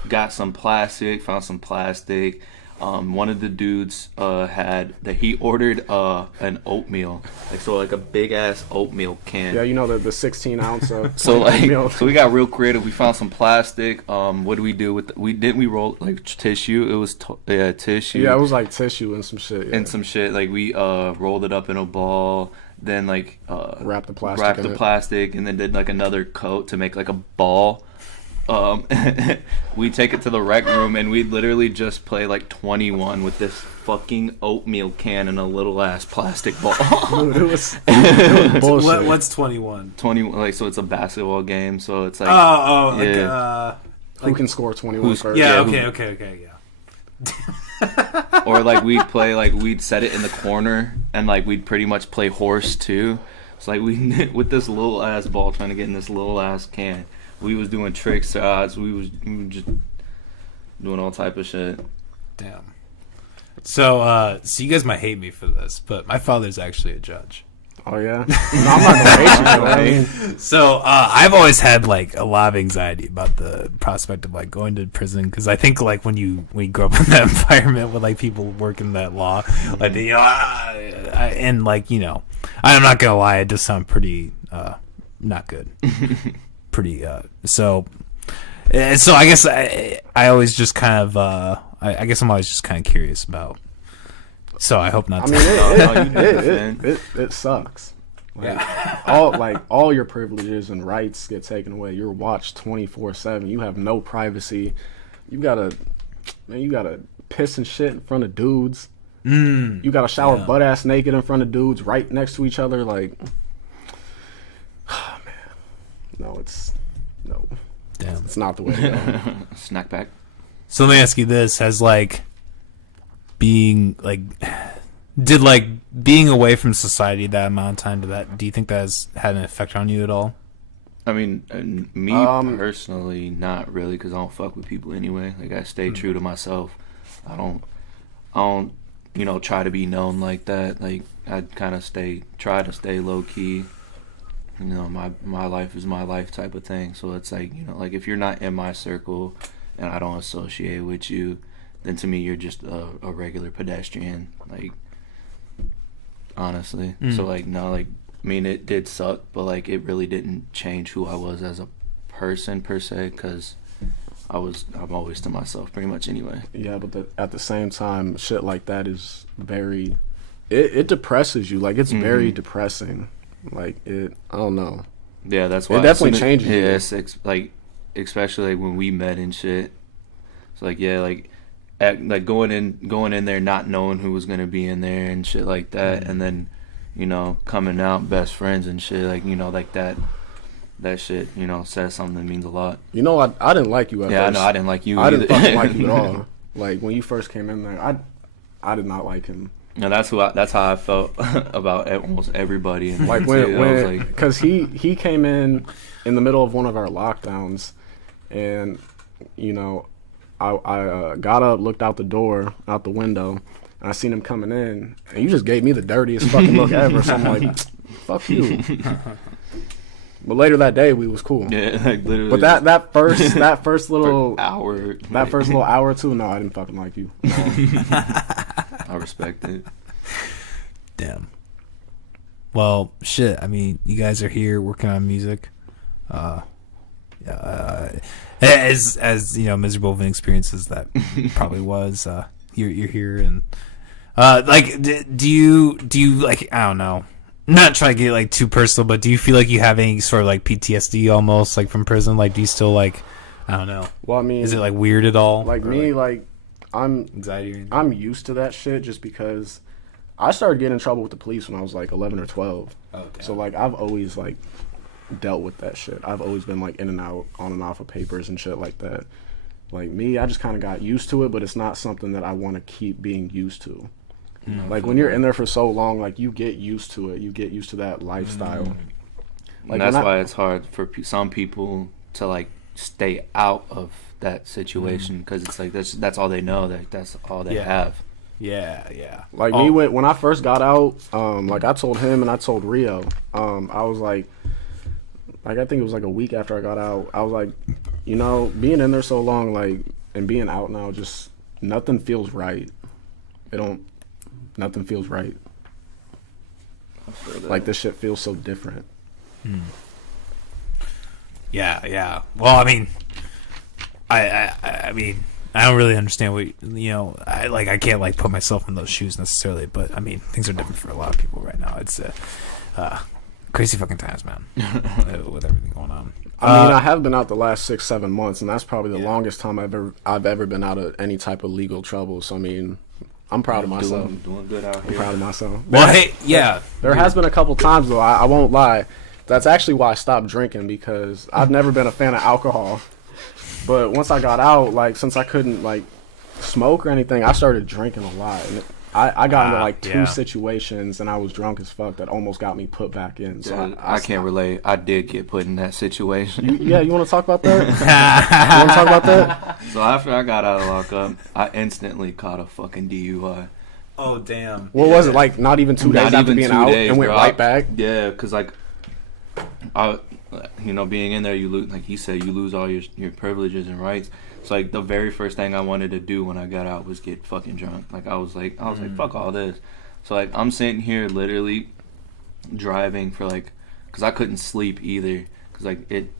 got some plastic, found some plastic. One of the dudes he ordered an oatmeal, like a big ass oatmeal can. Yeah, you know the 16 ounce of So like, oatmeal. so we got real creative. We found some plastic. What do we do with? We roll like tissue. It was tissue. Yeah, it was like tissue and some shit. Yeah. And some shit. Like we rolled it up in a ball. Then like Wrapped the plastic in it. plastic, and then did like another coat to make like a ball. We take it to the rec room, and we literally just play like 21 with this fucking oatmeal can and a little ass plastic ball. Dude, it was bullshit. What's 21? 21, like, so it's a basketball game. So it's like Who can score 21 Who's- first? yeah, Yeah, okay, yeah. or like we'd set it in the corner, and like we'd pretty much play horse too. It's like we with this little ass ball trying to get in this little ass can. We was doing trick shots. We was just doing all type of shit. Damn. So you guys might hate me for this, but my father's actually a judge. Oh yeah. No, I'm not gonna hate you. Though. I mean, So I've always had like a lot of anxiety about the prospect of like going to prison because I think like when you grow up in that environment with like people working that law, like and like I'm not gonna lie, it does sound pretty not good, pretty so I guess I always just kind of I guess I'm always just kind of curious about. So I hope not. I mean, you do it, man. it sucks. Like, all your privileges and rights get taken away. You're watched 24/7. You have no privacy. You gotta piss and shit in front of dudes. You gotta shower butt ass naked in front of dudes right next to each other. Like, oh, man, no, it's Damn. it's not the way to go. Snack pack. So let me ask you this: has like being like did like being away from society that amount of time do you think that has had an effect on you at all? I mean, me personally, not really, because I don't fuck with people anyway. Like, I stay true to myself. I don't, try to be known like that. Like, I kind of try to stay low key. My life is my life type of thing. So it's like, like if you're not in my circle and I don't associate with you, then to me you're just a regular pedestrian. Like, honestly. So like, no, like, I mean, it did suck, but like it really didn't change who I was as a person per se, because I'm always to myself pretty much anyway. Yeah, but at the same time, shit like that is very, it depresses you. Like, it's very depressing. Like, I don't know. Yeah, that's why it definitely changes you. Yeah, it's like, especially like when we met and shit. It's like, yeah, like going in there not knowing who was gonna be in there and shit like that, and then coming out best friends and shit, like, like that shit, says something that means a lot. I didn't like you at first. Yeah, I know, I didn't like you I either. didn't fucking like you at all. Like, when you first came in there, I did not like him. No, that's how I felt about almost everybody. And like, because he came in the middle of one of our lockdowns, and, I got up, looked out the window, and I seen him coming in, and you just gave me the dirtiest fucking look ever. So I'm like, fuck you. But later that day, we was cool. Yeah, like literally. But that first little hour, that first little hour or two, no, I didn't fucking like you. No. I respect it. Damn. Well, shit. I mean, you guys are here working on music. As miserable of an experience as that probably was. You're here, and like, do you like, I don't know, not try to get like too personal, but do you feel like you have any sort of like PTSD almost like from prison? Like, do you still like, I don't know. Well, I mean, is it like weird at all? Like, me, like I'm anxiety. I'm used to that shit just because I started getting in trouble with the police when I was like 11 or 12. Okay. So like I've always like dealt with that shit. I've always been like in and out, on and off of papers and shit like that. Like, me, I just kind of got used to it, but it's not something that I want to keep being used to. Like, when you're in there for so long, like, you get used to it. You get used to that lifestyle. and Like, that's why it's hard for some people to like stay out of that situation, because it's like that's all they know. Like, that's all they have. Yeah. Like, me, when I first got out, like, I told him and I told Rio, I was like, I think it was like a week after I got out, I was like, being in there so long, like, and being out now, just nothing feels right. Nothing feels right. Like, this shit feels so different. Yeah. Well, I mean, I mean, I don't really understand what I can't like put myself in those shoes necessarily, but I mean, things are different for a lot of people right now. It's crazy fucking times, man, with everything going on. I mean, I have been out the last 6-7 months, and that's probably the longest time I've ever been out of any type of legal trouble. So I mean, I'm proud of myself. Doing good out here. I'm proud of myself. Well, hey, yeah. There has been a couple times, though, I won't lie. That's actually why I stopped drinking, because I've never been a fan of alcohol. But once I got out, like, since I couldn't, like, smoke or anything, I started drinking a lot. And I got into, like, two situations, and I was drunk as fuck that almost got me put back in. So I can't relate. I did get put in that situation. You want to talk about that? You want to talk about that? So after I got out of lockup, I instantly caught a fucking DUI. Oh, damn. What was it, like, not even 2 days after being out and went right back? Yeah, because, like, being in there, you lose, like he said, you lose all your privileges and rights. So, like, the very first thing I wanted to do when I got out was get fucking drunk. Like, I was like, fuck all this. So, like, I'm sitting here literally driving for, like, because I couldn't sleep either. Because, like, it,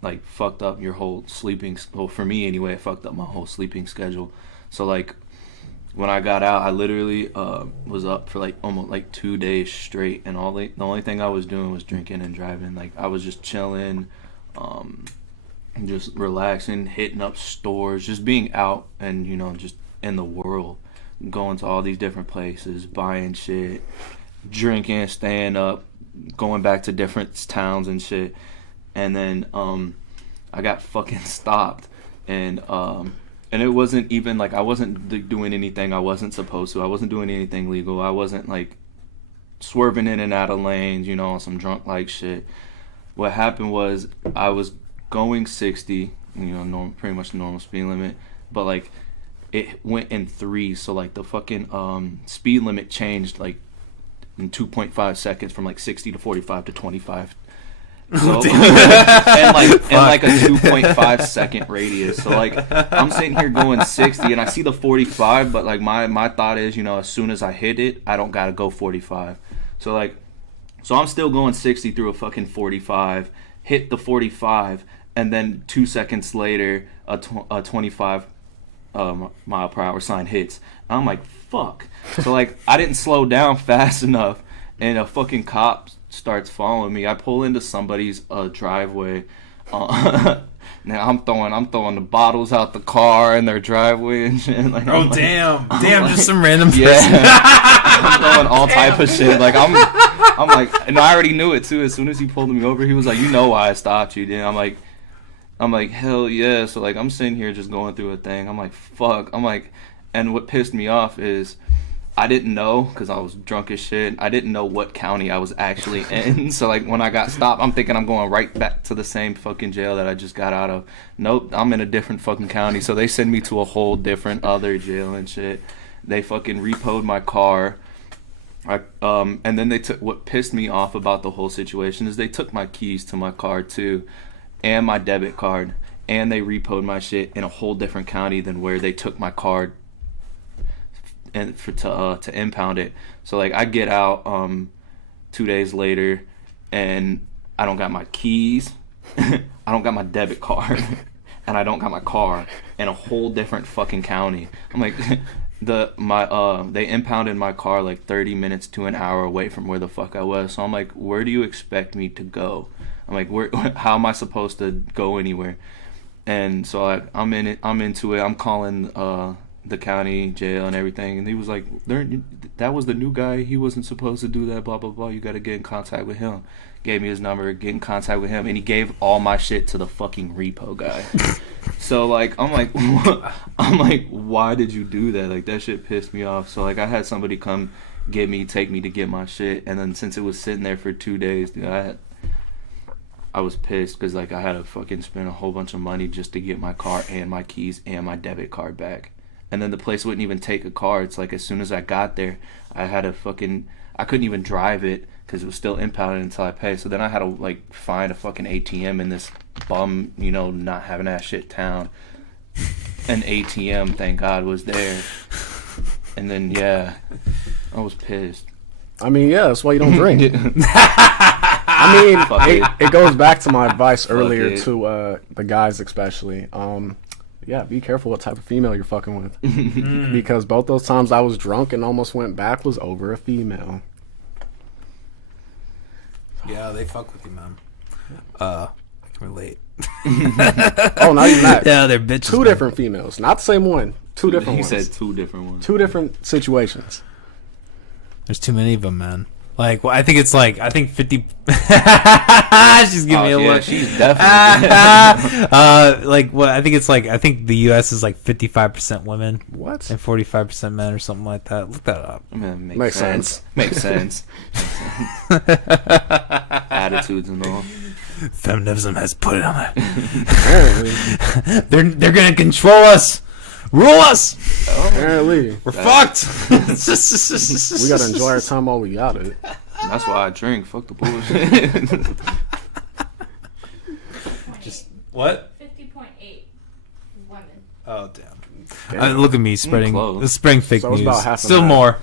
like, fucked up your whole sleeping, well, for me anyway, it fucked up my whole sleeping schedule. So, like, when I got out, I literally was up for, like, almost, like, 2 days straight. And the only thing I was doing was drinking and driving. Like, I was just chilling, just relaxing, hitting up stores, just being out and, just in the world, going to all these different places, buying shit, drinking, staying up, going back to different towns and shit. And then I got fucking stopped, and And it wasn't even like I wasn't doing anything I wasn't supposed to. I wasn't doing anything legal. I wasn't like swerving in and out of lanes, you know, on some drunk like shit. What happened was I was going 60, you know, pretty much the normal speed limit, but like it went in 3, so like the fucking speed limit changed like in 2.5 seconds from like 60 to 45 to 25. So, and like a 2.5 second radius. So like I'm sitting here going 60 and I see the 45, but like my thought is, you know, as soon as I hit it, I don't gotta go 45. So I'm still going 60 through a fucking 45, hit the 45, and then 2 seconds later a 25 mile per hour sign hits. And I'm like, fuck. So like I didn't slow down fast enough, and a fucking cop starts following me. I pull into somebody's driveway. Now I'm throwing the bottles out the car in their driveway and shit. Like, damn, like, just some random person. Yeah. I'm throwing all type of shit. Like I'm like, and I already knew it too. As soon as he pulled me over, he was like, "You know why I stopped you?" Then I'm like, hell yeah. So like I'm sitting here just going through a thing. I'm like, fuck. I'm like, and what pissed me off is I didn't know, because I was drunk as shit. I didn't know what county I was actually in. So like when I got stopped, I'm thinking I'm going right back to the same fucking jail that I just got out of. Nope, I'm in a different fucking county. So they send me to a whole different other jail and shit. They fucking repoed my car. And then they took, what pissed me off about the whole situation is they took my keys to my car too, and my debit card, and they repoed my shit in a whole different county than where they took my card and to impound it. So like I get out 2 days later and I don't got my keys, I don't got my debit card, and I don't got my car in a whole different fucking county. I'm like they impounded my car like 30 minutes to an hour away from where the fuck I was. So I'm like, where do you expect me to go? I'm like, how am I supposed to go anywhere? And so I'm into it. I'm calling the county jail and everything, and he was like, that was the new guy, he wasn't supposed to do that, blah blah blah, you got to get in contact with him. Gave me his number, get in contact with him, and he gave all my shit to the fucking repo guy. So like I'm like, why did you do that? Like that shit pissed me off. So like I had somebody come take me to get my shit, and then since it was sitting there for 2 days, dude, I was pissed because like I had to fucking spend a whole bunch of money just to get my car and my keys and my debit card back. And then the place wouldn't even take a car. It's like as soon as I got there, I couldn't even drive it because it was still impounded until I paid. So then I had to like find a fucking ATM in this bum, you know, not having that shit town. An ATM, thank God, was there. And then yeah, I was pissed. I mean, yeah, that's why you don't drink. I mean, it goes back to my advice earlier to the guys especially. Yeah, be careful what type of female you're fucking with. Because both those times I was drunk and almost went back was over a female. Yeah, they fuck with you, man. I can relate. Oh, not even that. Yeah, they're bitches. Two different females. Not the same one. Two different ones. He said two different ones. Two different situations. There's too many of them, man. Like, well, I think 50. She's giving me a look. She's definitely. Like, what? I think the U.S. is like 55% women. What? And 45% men, or something like that. Look that up. I mean, makes sense. Makes sense. Attitudes and all. Feminism has put it on that. They're gonna control us. Rule us. Apparently. We're fucked. We gotta enjoy our time while we got it. That's why I drink. Fuck the bullshit. Just what? 50.8 women. Oh damn! Look at me spreading fake So news. about half Still more.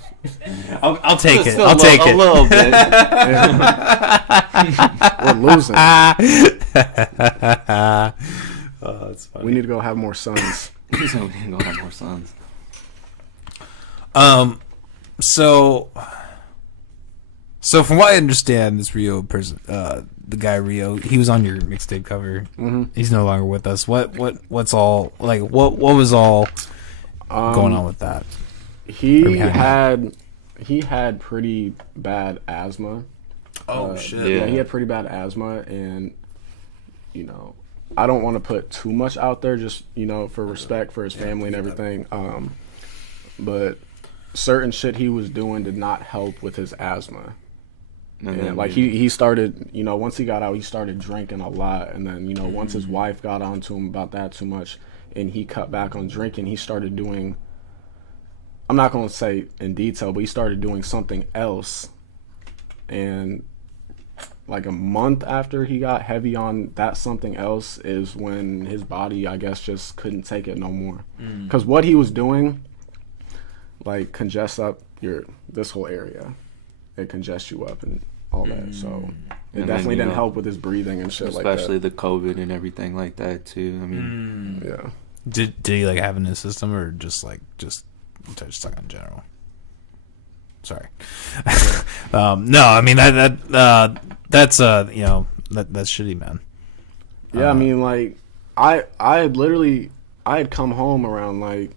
I'll take it. I'll take it. A little bit. We're losing. Oh, that's funny. We need to go have more sons. So we can go have more sons. So from what I understand, this Rio person, the guy Rio, he was on your mixtape cover. Mm-hmm. He's no longer with us. What's all like? What was all going on with that? He had pretty bad asthma. Oh shit! Yeah, he had pretty bad asthma, and you know, I don't want to put too much out there, just for respect for his family and everything. But certain shit he was doing did not help with his asthma. And like he started, once he got out, he started drinking a lot, and then once his wife got onto him about that too much, and he cut back on drinking, he started doing. I'm not gonna say in detail, but he started doing something else, and like a month after he got heavy on that something else is when his body, I guess, just couldn't take it no more. Because what he was doing, like, congests up this whole area. It congests you up and all that. So it definitely didn't help with his breathing and shit like that. Especially the COVID and everything like that too. I mean, yeah. Did he like have it in his system, or just stuck in general? Sorry. No, I mean that's that's shitty, man. Yeah, I mean, like I had come home around like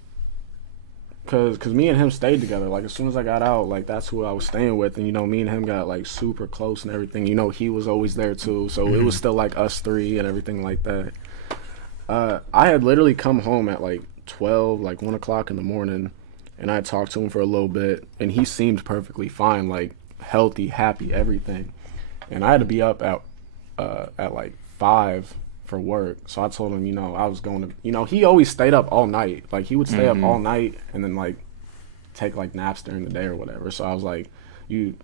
cause me and him stayed together. Like as soon as I got out, like that's who I was staying with, and me and him got like super close and everything. He was always there too, so it was still like us three and everything like that. I had literally come home at like 12, like 1 o'clock in the morning. And I talked to him for a little bit, and he seemed perfectly fine, like healthy, happy, everything. And I had to be up at like 5 for work. So I told him, I was going to, he always stayed up all night. Like he would stay up all night and then like take like naps during the day or whatever. So I was like, you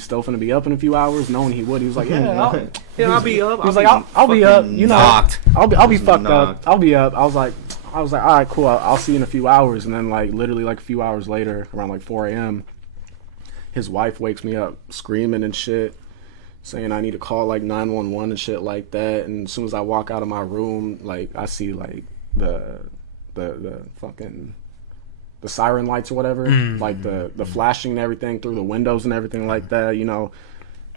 still finna be up in a few hours? Knowing he would, he was like, yeah, I'll be up. He was like, I'll be up. Knocked. I'll be fucked up. I'll be up. I was like, all right, cool. I'll see you in a few hours. And then, like, literally, like, a few hours later, around, like, 4 a.m., his wife wakes me up screaming and shit, saying I need to call, like, 911 and shit like that. And as soon as I walk out of my room, like, I see, like, the fucking... the siren lights or whatever, like, the flashing and everything through the windows and everything like that,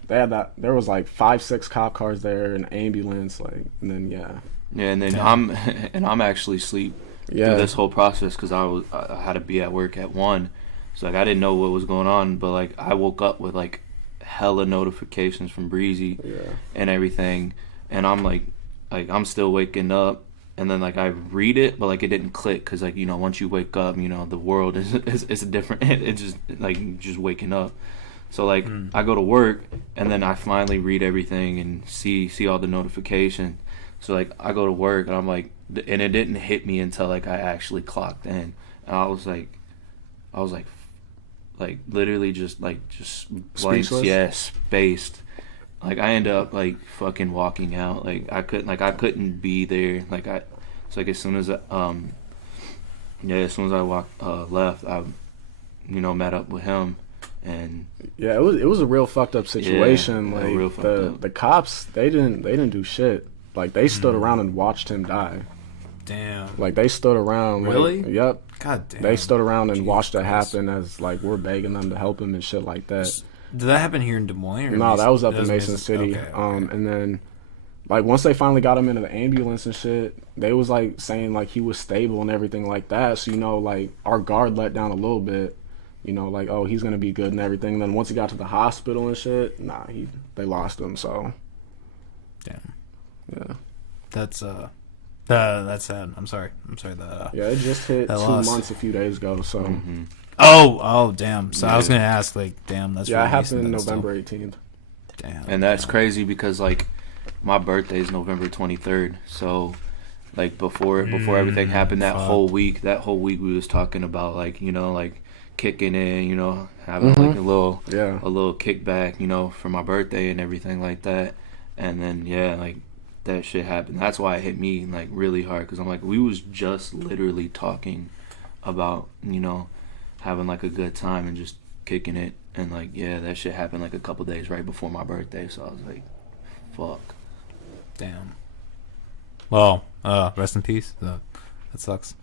They had that... There was, like, 5-6 cop cars there, an ambulance, like... And then, yeah... Yeah, and then I'm actually asleep through this whole process because I had to be at work at 1, so like I didn't know what was going on, but like I woke up with like hella notifications from Breezy and everything, and I'm like I'm still waking up, and then like I read it, but like it didn't click because like once you wake up, the world is a different. It's just like just waking up. So like I go to work, and then I finally read everything and see all the notifications. So, like, I go to work, and I'm like, and it didn't hit me until, like, I actually clocked in. And I was like, literally just blank, spaced. Like, I ended up, like, fucking walking out. Like, I couldn't be there. Like, it's like, as soon as I left, I, met up with him. And yeah, it was a real fucked up situation. Yeah, like, the cops, they didn't do shit. Like, they stood around and watched him die. Damn. Like, they stood around. Really? Like, yep. God damn. They stood around and watched it happen as, like, we're begging them to help him and shit like that. Did that happen here in Des Moines? Or No, that was up in Mason City. Okay. And then, like, once they finally got him into the ambulance and shit, they was, like, saying, like, he was stable and everything like that. So, like, our guard let down a little bit. Like, oh, he's going to be good and everything. And then once he got to the hospital and shit, they lost him, so. Damn. Yeah. That's sad. I'm sorry. Yeah, it just hit 2 months a few days ago, so. Oh, damn. So I was gonna ask, like, damn, that's yeah, really it happened recent November 18th. Damn. And that's crazy because like my birthday is November 23rd, so like before everything happened, that whole week we was talking about like like kicking in, having like a little kickback, for my birthday and everything like that, and then like that shit happened. That's why it hit me like really hard because I'm like, we was just literally talking about having like a good time and just kicking it, and like that shit happened like a couple days right before my birthday, so I was like, fuck. Damn. Well, rest in peace. That sucks.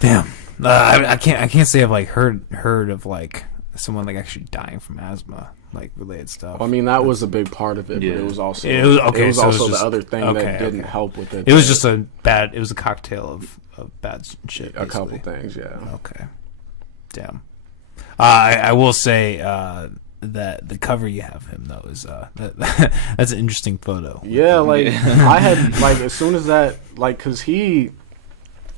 Damn. I can't say I've like heard of like someone like actually dying from asthma, like related stuff. Well, I mean, that was a big part of it, but it was also the other thing that didn't help with it. It was just it was a cocktail of bad shit. A couple things, yeah. Okay. Damn. I will say that the cover you have him though is that's an interesting photo. Yeah, like I had like as soon as that like because he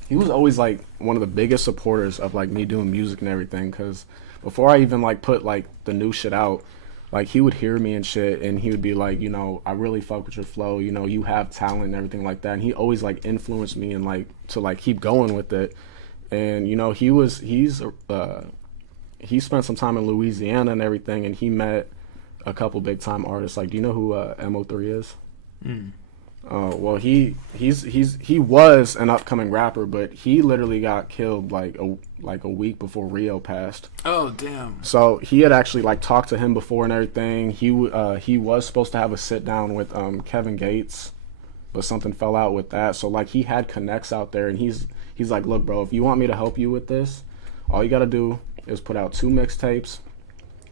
was always like one of the biggest supporters of like me doing music and everything. Because before I even like put like the new shit out, like he would hear me and shit, and he would be like, you know, I really fuck with your flow. You know, you have talent and everything like that. And he always like influenced me and like to like keep going with it. And you know, he spent some time in Louisiana and everything, and he met a couple big time artists. Like, do you know who Mo3 is? Well, he was an upcoming rapper, but he literally got killed like a week before Rio passed. Oh damn! So he had actually like talked to him before and everything. He was supposed to have a sit down with Kevin Gates, but something fell out with that. So like he had connects out there, and he's like, look, bro, if you want me to help you with this, all you gotta do is put out 2 mixtapes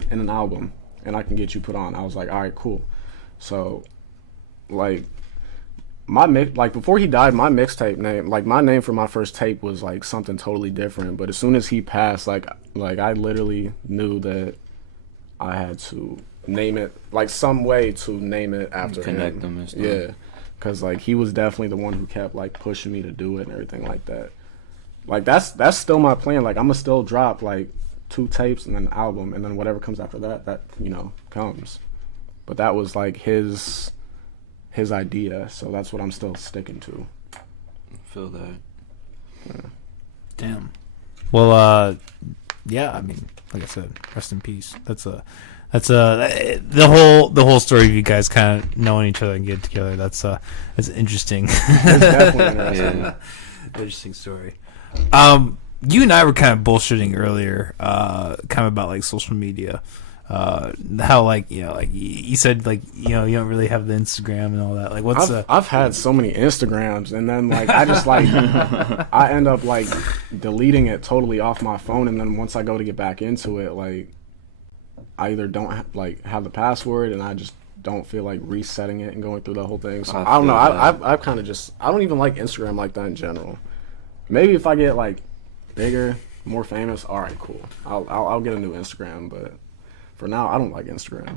and an album, and I can get you put on. I was like, all right, cool. So like. Before he died, my mixtape name, like my name for my first tape was like something totally different. But as soon as he passed, like I literally knew that I had to name it, like some way to name it after Connect him. them and stuff. Yeah, because like he was definitely the one who kept like pushing me to do it and everything like that. Like that's still my plan. Like I'm gonna still drop like 2 tapes and then an album, and then whatever comes after that you know comes. But that was like his idea, so that's what I'm still sticking to. Feel that. Yeah. Damn. Well, yeah. I mean, like I said, rest in peace. That's the whole story of you guys kind of knowing each other and getting together. That's interesting. It's definitely interesting. Yeah. Interesting story. You and I were kind of bullshitting earlier, kind of about like social media. How like you know like you said like you know you don't really have the Instagram and all that, like what's I've had so many Instagrams, and then like I just like I end up like deleting it totally off my phone, and then once I go to get back into it, like I either don't have the password, and I just don't feel like resetting it and going through the whole thing. So I don't know. I've kind of just I don't even like Instagram like that in general. Maybe if I get like bigger, more famous, all right, cool. I'll get a new Instagram, but for now, I don't like Instagram.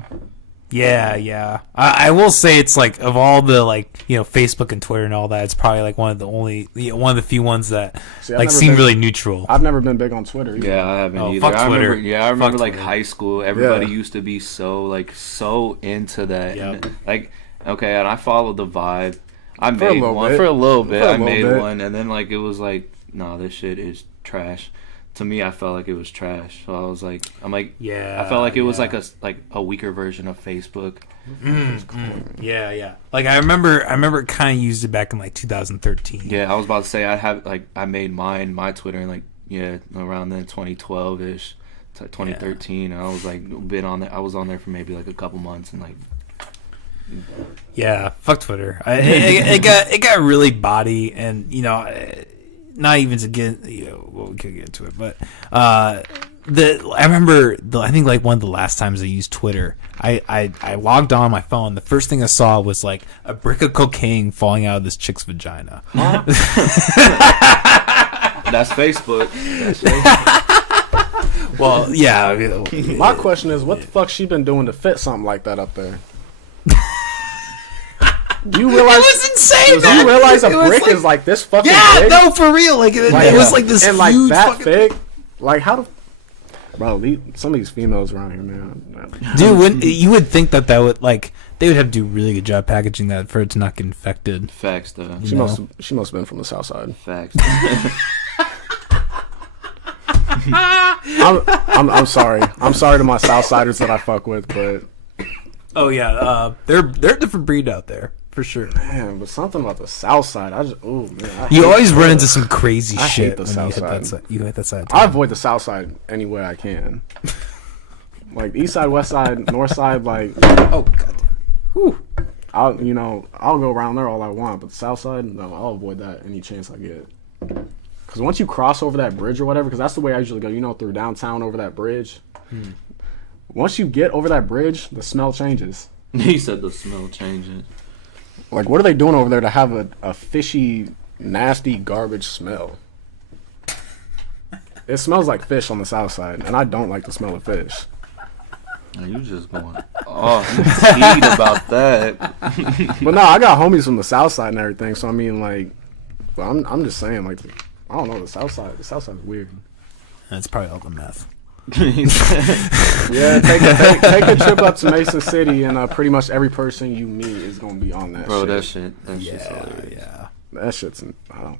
Yeah. I will say it's like of all the like you know Facebook and Twitter and all that, it's probably like one of the few ones that like seem really neutral. I've never been big on Twitter either. Yeah, I haven't either. Fuck Twitter. I remember like Twitter. high school. Everybody used to be so into that. Yep. And, like, okay, and I followed the vibe. I For a made little one bit. for a little bit. For a I little made bit. one, and then like it was like, nah, this shit is trash. To me, I felt like it was trash. So I was like, Yeah, I felt like it was yeah. like a weaker version of Facebook. Yeah. Like I remember kind of used it back in like 2013. Yeah, I was about to say I made my Twitter in like around then 2012 ish, 2013. And I was like I was on there for maybe like a couple months and like. Yeah, fuck Twitter. It got really body, and you know, not even to get well, we could get into it, but I remember I think like one of the last times I used Twitter, I logged on my phone. The first thing I saw was like a brick of cocaine falling out of this chick's vagina. That's Facebook. Well, yeah. My question is, what the fuck she been doing to fit something like that up there? Do you realize? It was insane. Do you realize a brick like, is like this fucking yeah, big? no, for real. Like it was like this and like huge that fucking big. Like how the bro? Some of these females around here, man. Dude, you would think that would like they would have to do a really good job packaging that for it to not get infected. Facts though. She must have been from the south side. Facts. I'm sorry. I'm sorry to my Southsiders that I fuck with, but Oh yeah, they're a different breed out there for sure. man, but something about the South Side. Man. You always run into some crazy I shit hate the when South you hit that Side. side. You hit that side. of I town. avoid the South Side any way I can. Like East Side, West Side, North Side, like Oh goddamn. Whew. I'll go around there all I want, but the South Side, no, I'll avoid that any chance I get. Because once you cross over that bridge or whatever, because that's the way I usually go, through downtown over that bridge. Once you get over that bridge, the smell changes. He said the smell changes. Like, what are they doing over there to have a fishy, nasty garbage smell? It smells like fish on the South Side, and I don't like the smell of fish. Man, you just going off. You teed about that. But no, I got homies from the South Side and everything. So I mean, like, but I'm just saying, like, I don't know, the South Side is weird. That's probably all the meth. Yeah, take a trip up to Mason City, and pretty much every person you meet is gonna be on that. Bro, shit. that shit's hilarious. Yeah. That shit's. I don't.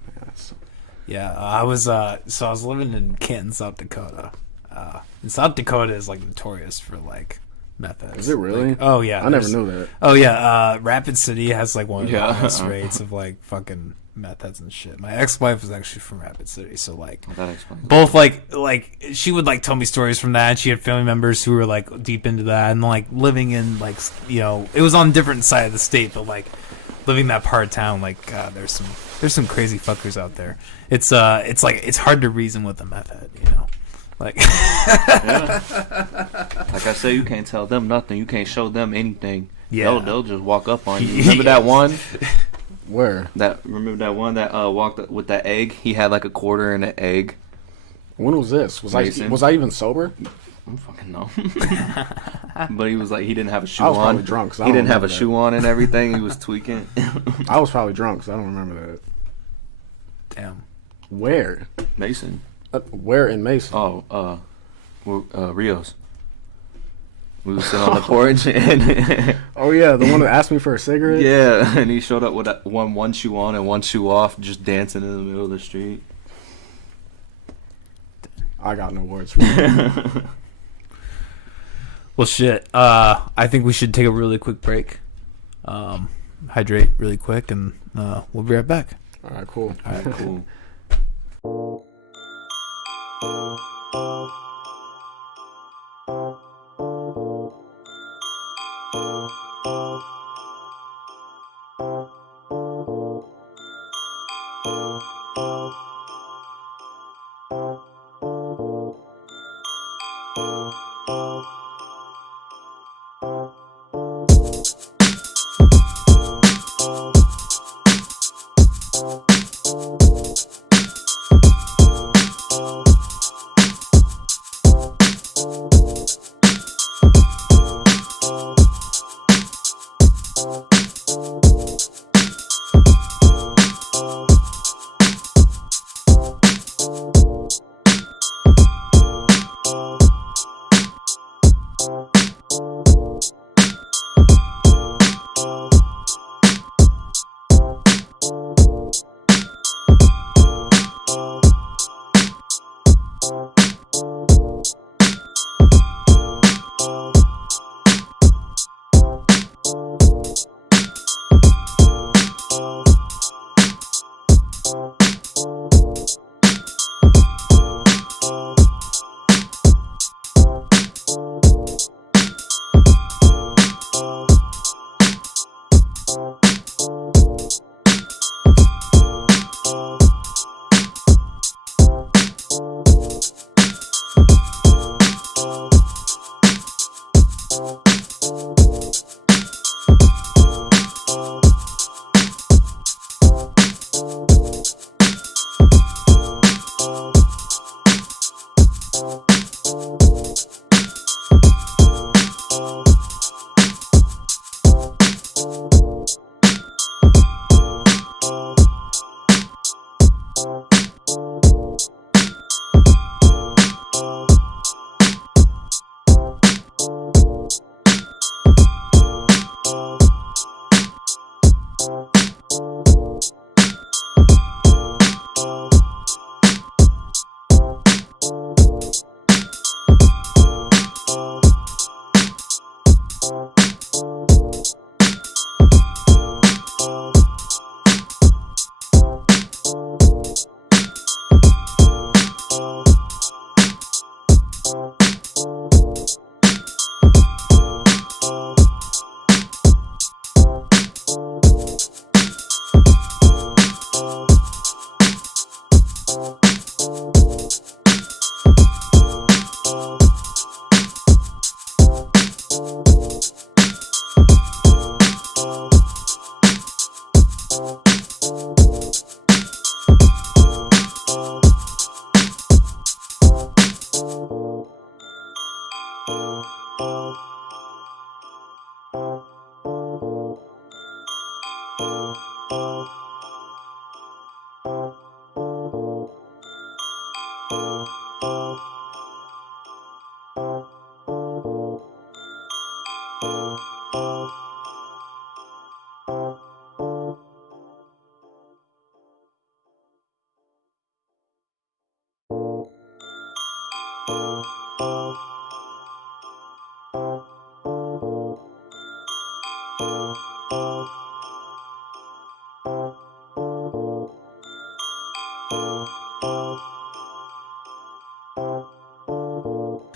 Yeah, I was living in Canton, South Dakota. And South Dakota is like notorious for like meth heads. Is it really? Like, oh yeah, I never knew that. Oh yeah, Rapid City has like one of the Yeah. highest rates of like fucking meth heads and shit. My ex-wife was actually from Rapid City, so like That explains. both like she would like tell me stories from that. And she had family members who were like deep into that and like living in like it was on different side of the state, but like living that part of town, like God, there's some crazy fuckers out there. It's like it's hard to reason with a meth head, like. Yeah. Like I say, you can't tell them nothing. You can't show them anything. Yeah. They'll just walk up on you. Remember that one? Where? Remember that one that walked up with that egg? He had like a quarter and an egg. When was this? Was Mason. I even sober? I don't fucking know. But he was like, he didn't have a shoe I was on. probably drunk. 'Cause I He don't didn't have a remember that. shoe on and everything. He was tweaking. I was probably drunk, so I don't remember that. Damn. Where? Mason. Where in Mason? Oh, Rios. We were sitting on the porch and Oh yeah, the one that asked me for a cigarette. yeah, and he showed up with one shoe on and one shoe off, just dancing in the middle of the street. I got no words for you. Well, shit. I think we should take a really quick break. Hydrate really quick, and we'll be right back. All right, cool. All right, cool.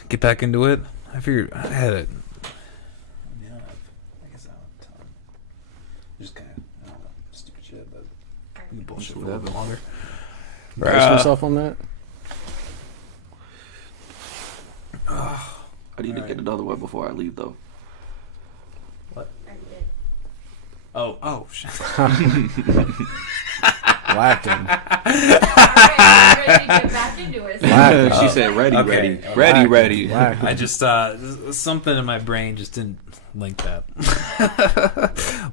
get back into it. I figured I had it. Yeah, I guess I don't have time. Just kind of, I don't know, stupid shit, but we bullshit for a little bit longer. Brace yourself on that. I need to get another one before I leave, though. I did. Oh, shit. Lacking. Alright, ready to get back into it. Lacking. She said ready, Okay. ready. Lacking. I just, something in my brain just didn't link that.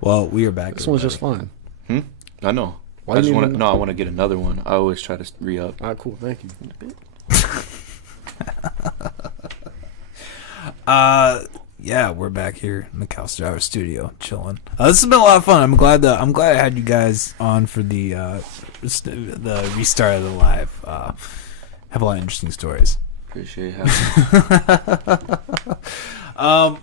Well, we are back. This one's everybody. just fun. I know. Why I do just you want need to. No, I want to get another one. I always try to re-up. All right, cool. Thank you. Yeah, we're back here in the Calster Hour studio, chilling. This has been a lot of fun. I'm glad I had you guys on for the restart of the live. Have a lot of interesting stories. Appreciate having me.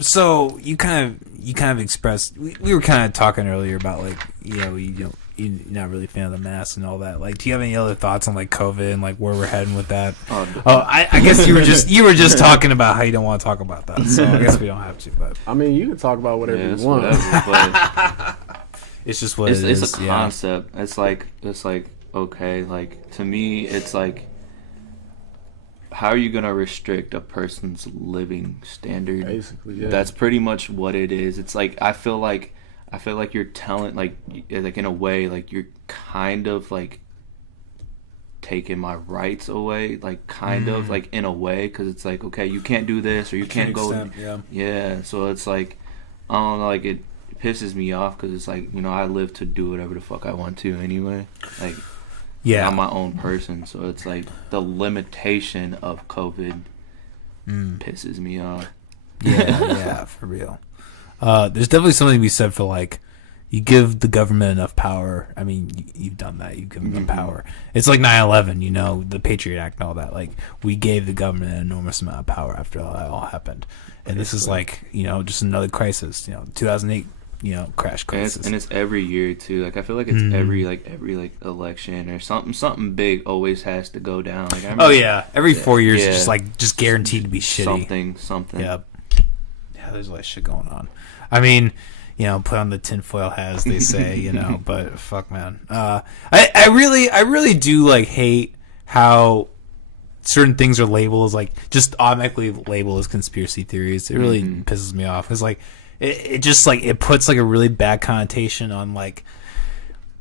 So you kind of expressed. We were kind of talking earlier about like you're not really a fan of the mask and all that. Like, do you have any other thoughts on like COVID and like where we're heading with that? I guess you were just talking about how you don't want to talk about that. So I guess we don't have to. But I mean, you can talk about whatever Yeah, you it's want. whatever, but it's just what it is. it's a concept. It's like okay, like to me, it's like, how are you gonna restrict a person's living standard? Basically, yeah. That's pretty much what it is. It's like I feel like you're telling like in a way like you're kind of like taking my rights away, like kind of like in a way, because it's like, okay, you can't do this or you can't go. Extent, Yeah, so it's like, I don't know, like it pisses me off because it's like, I live to do whatever the fuck I want to anyway. Like, yeah. I'm my own person, so it's like the limitation of COVID pisses me off. Yeah, for real. There's definitely something to be said for like, you give the government enough power. I mean, you've done that. You've given them power. It's like 9/11, the Patriot Act and all that. Like, we gave the government an enormous amount of power after that all happened. And this is like, just another crisis. 2008, crash crisis. And it's every year too. Like I feel like it's every election or something big always has to go down. Like I remember, every 4 years is just guaranteed to be shitty. Something. Yep. Yeah, there's a lot of shit going on. I mean, put on the tinfoil hat, as they say, but fuck, man. I really do like hate how certain things are labeled as like just automatically labeled as conspiracy theories. It really pisses me off. It's like it just like it puts like a really bad connotation on like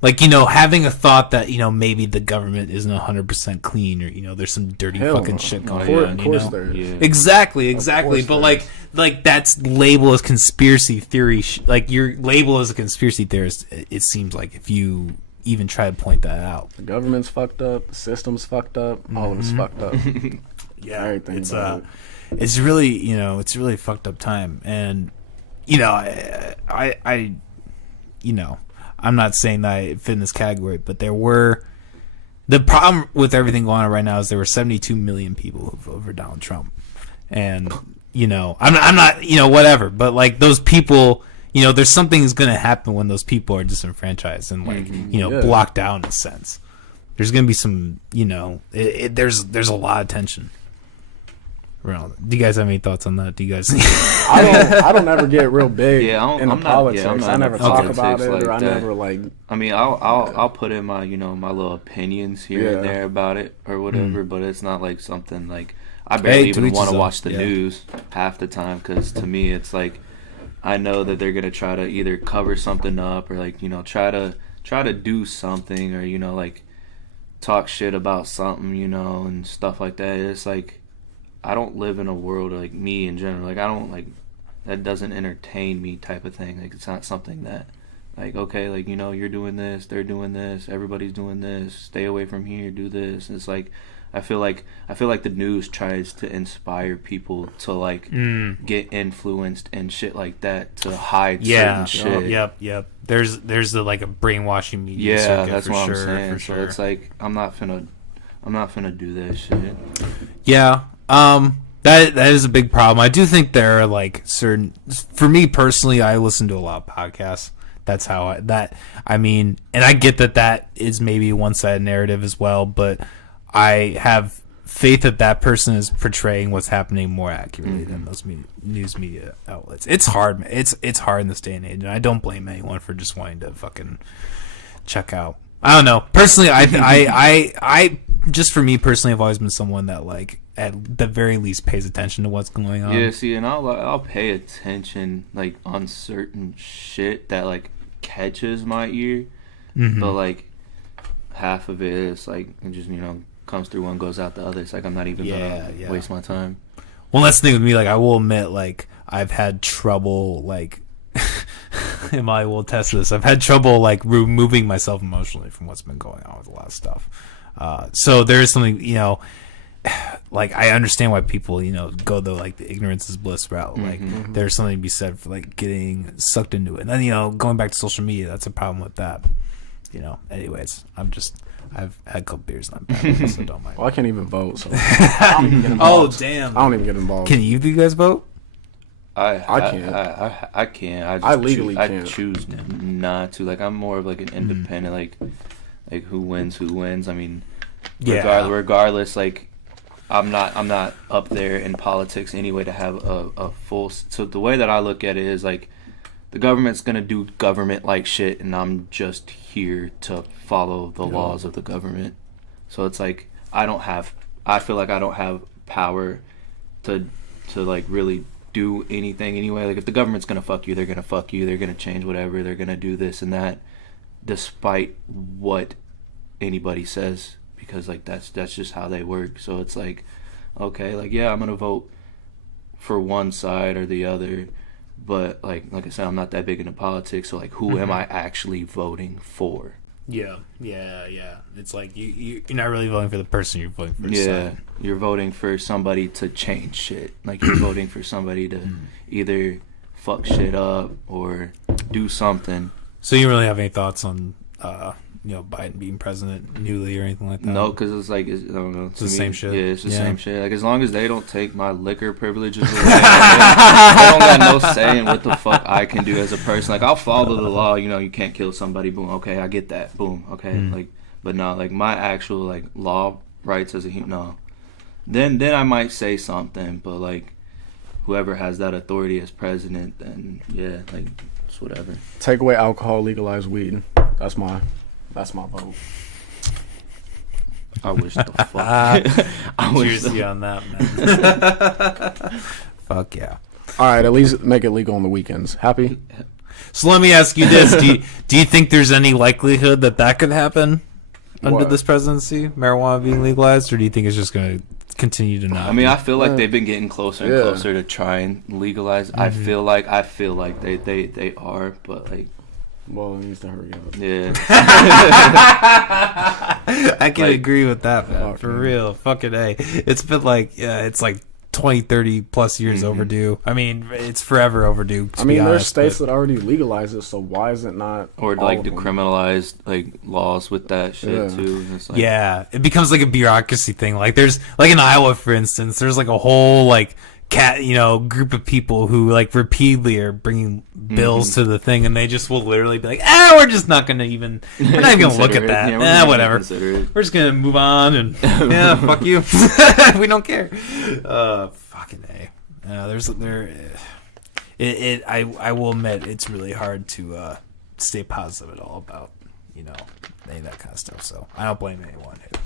having a thought that maybe the government isn't 100% clean, or there's some dirty fucking shit going on. Of course there is. Yeah. Exactly. But like that's labeled as conspiracy theory. Like you're labeled as a conspiracy theorist. It seems like if you even try to point that out. The government's fucked up. The system's fucked up. All of it's fucked up. Yeah, Everything it's about it. it's really it's a really fucked up time, and I I'm not saying that I fit in this category, but the problem with everything going on right now is there were 72 million people who voted for Donald Trump, and I'm not whatever, but like those people, there's something is going to happen when those people are disenfranchised and like blocked out in a sense. There's going to be some there's a lot of tension. Do you guys have any thoughts on that? Do you guys? I don't ever get real big I'm into politics. I never talk about it, like or I that. never like. I mean, I'll put in my my little opinions here and there about it or whatever, but it's not like something like I barely even want to watch the news half the time, because to me it's like I know that they're gonna try to either cover something up or like try to do something, or like talk shit about something, and stuff like that. It's like I don't live in a world like me in general. Like I don't like that doesn't entertain me type of thing. Like it's not something that like, okay, like you're doing this, they're doing this, everybody's doing this, stay away from here, do this. It's like I feel like the news tries to inspire people to like get influenced and shit like that to hide certain shit. Yep. There's the like a brainwashing media. Yeah, that's what I'm saying. For sure. So it's like I'm not finna do that shit. Yeah. That is a big problem. I do think there are like certain. For me personally, I listen to a lot of podcasts. That's how I mean, and I get that is maybe a one-sided narrative as well, but I have faith that person is portraying what's happening more accurately than those news media outlets. It's hard. It's hard in this day and age, and I don't blame anyone for just wanting to fucking check out. I don't know. Personally, I just for me personally, I've always been someone that like at the very least pays attention to what's going on. Yeah, see, and I'll pay attention like on certain shit that like catches my ear, but like half of it is like it just comes through one, goes out the other. It's like I'm not even gonna waste my time. Well, that's the thing with me. Like, I will admit, like, I've had trouble, like, and I will test this. I've had trouble, like, removing myself emotionally from what's been going on with a lot of stuff. So there is something, like, I understand why people, go the, like, the ignorance is bliss route. Like, there's something to be said for, like, getting sucked into it. And then, going back to social media, that's a problem with that. Anyways, I've had a couple beers and I'm bad, so don't mind. Well, I can't even vote, so I don't even get involved. Oh, damn. I don't even get involved. Can either of you guys vote? I can't. I can't. I legally can't. can't. I choose not to. Like, I'm more of like an independent. Like who wins. I mean, regardless. Like, I'm not up there in politics anyway to have a full. So the way that I look at it is like, the government's gonna do government-like shit, and I'm just here to follow the laws of the government. So it's like I feel like I don't have power to like really do anything anyway. Like, if the government's gonna fuck you, they're gonna fuck you. They're gonna change whatever. They're gonna do this and that, despite what anybody says, because like that's just how they work. So it's like, okay, like I'm gonna vote for one side or the other. But like I said, I'm not that big into politics, so like, who am I actually voting for? Yeah. It's like you're not really voting for the person, you're voting for. You're voting for somebody to change shit. Like, you're voting for somebody to either fuck shit up or do something. So you don't really have any thoughts on Biden being president newly or anything like that? No, because it's like, I don't know. It's the same shit. Yeah, it's the same shit. Like, as long as they don't take my liquor privileges away, they don't got no say in what the fuck I can do as a person. Like, I'll follow the law. You can't kill somebody. Boom. Okay, I get that. Boom. Okay. Like, but no, like, my actual like law rights as a human. No. Then I might say something, but like, whoever has that authority as president, then like, it's whatever. Take away alcohol, legalize weed. That's my vote. I wish the fuck. I wish Cheers to you on that, man. Fuck yeah. All right, at least make it legal on the weekends. Happy? So let me ask you this: Do you think there's any likelihood that could happen under this presidency, marijuana being legalized, or do you think it's just going to continue to not? I mean, I feel like they've been getting closer and closer to try and legalize. I feel like they are, but like. Well, it needs to hurry up. Yeah. I can agree with that, man. For real. Fucking A. It's been like, it's like 20, 30 plus years overdue. I mean, it's forever overdue. There's states that already legalize it, so why is it not? Or like decriminalize like laws with that shit too. It's like, it becomes like a bureaucracy thing. Like, there's like in Iowa, for instance, there's like a whole like group of people who like repeatedly are bringing bills to the thing, and they just will literally be like, we're just not gonna even, we're not even gonna look at that. Whatever. We're just gonna move on and fuck you. We don't care. Fucking A. I will admit it's really hard to stay positive at all about any of that kind of stuff. So I don't blame anyone who.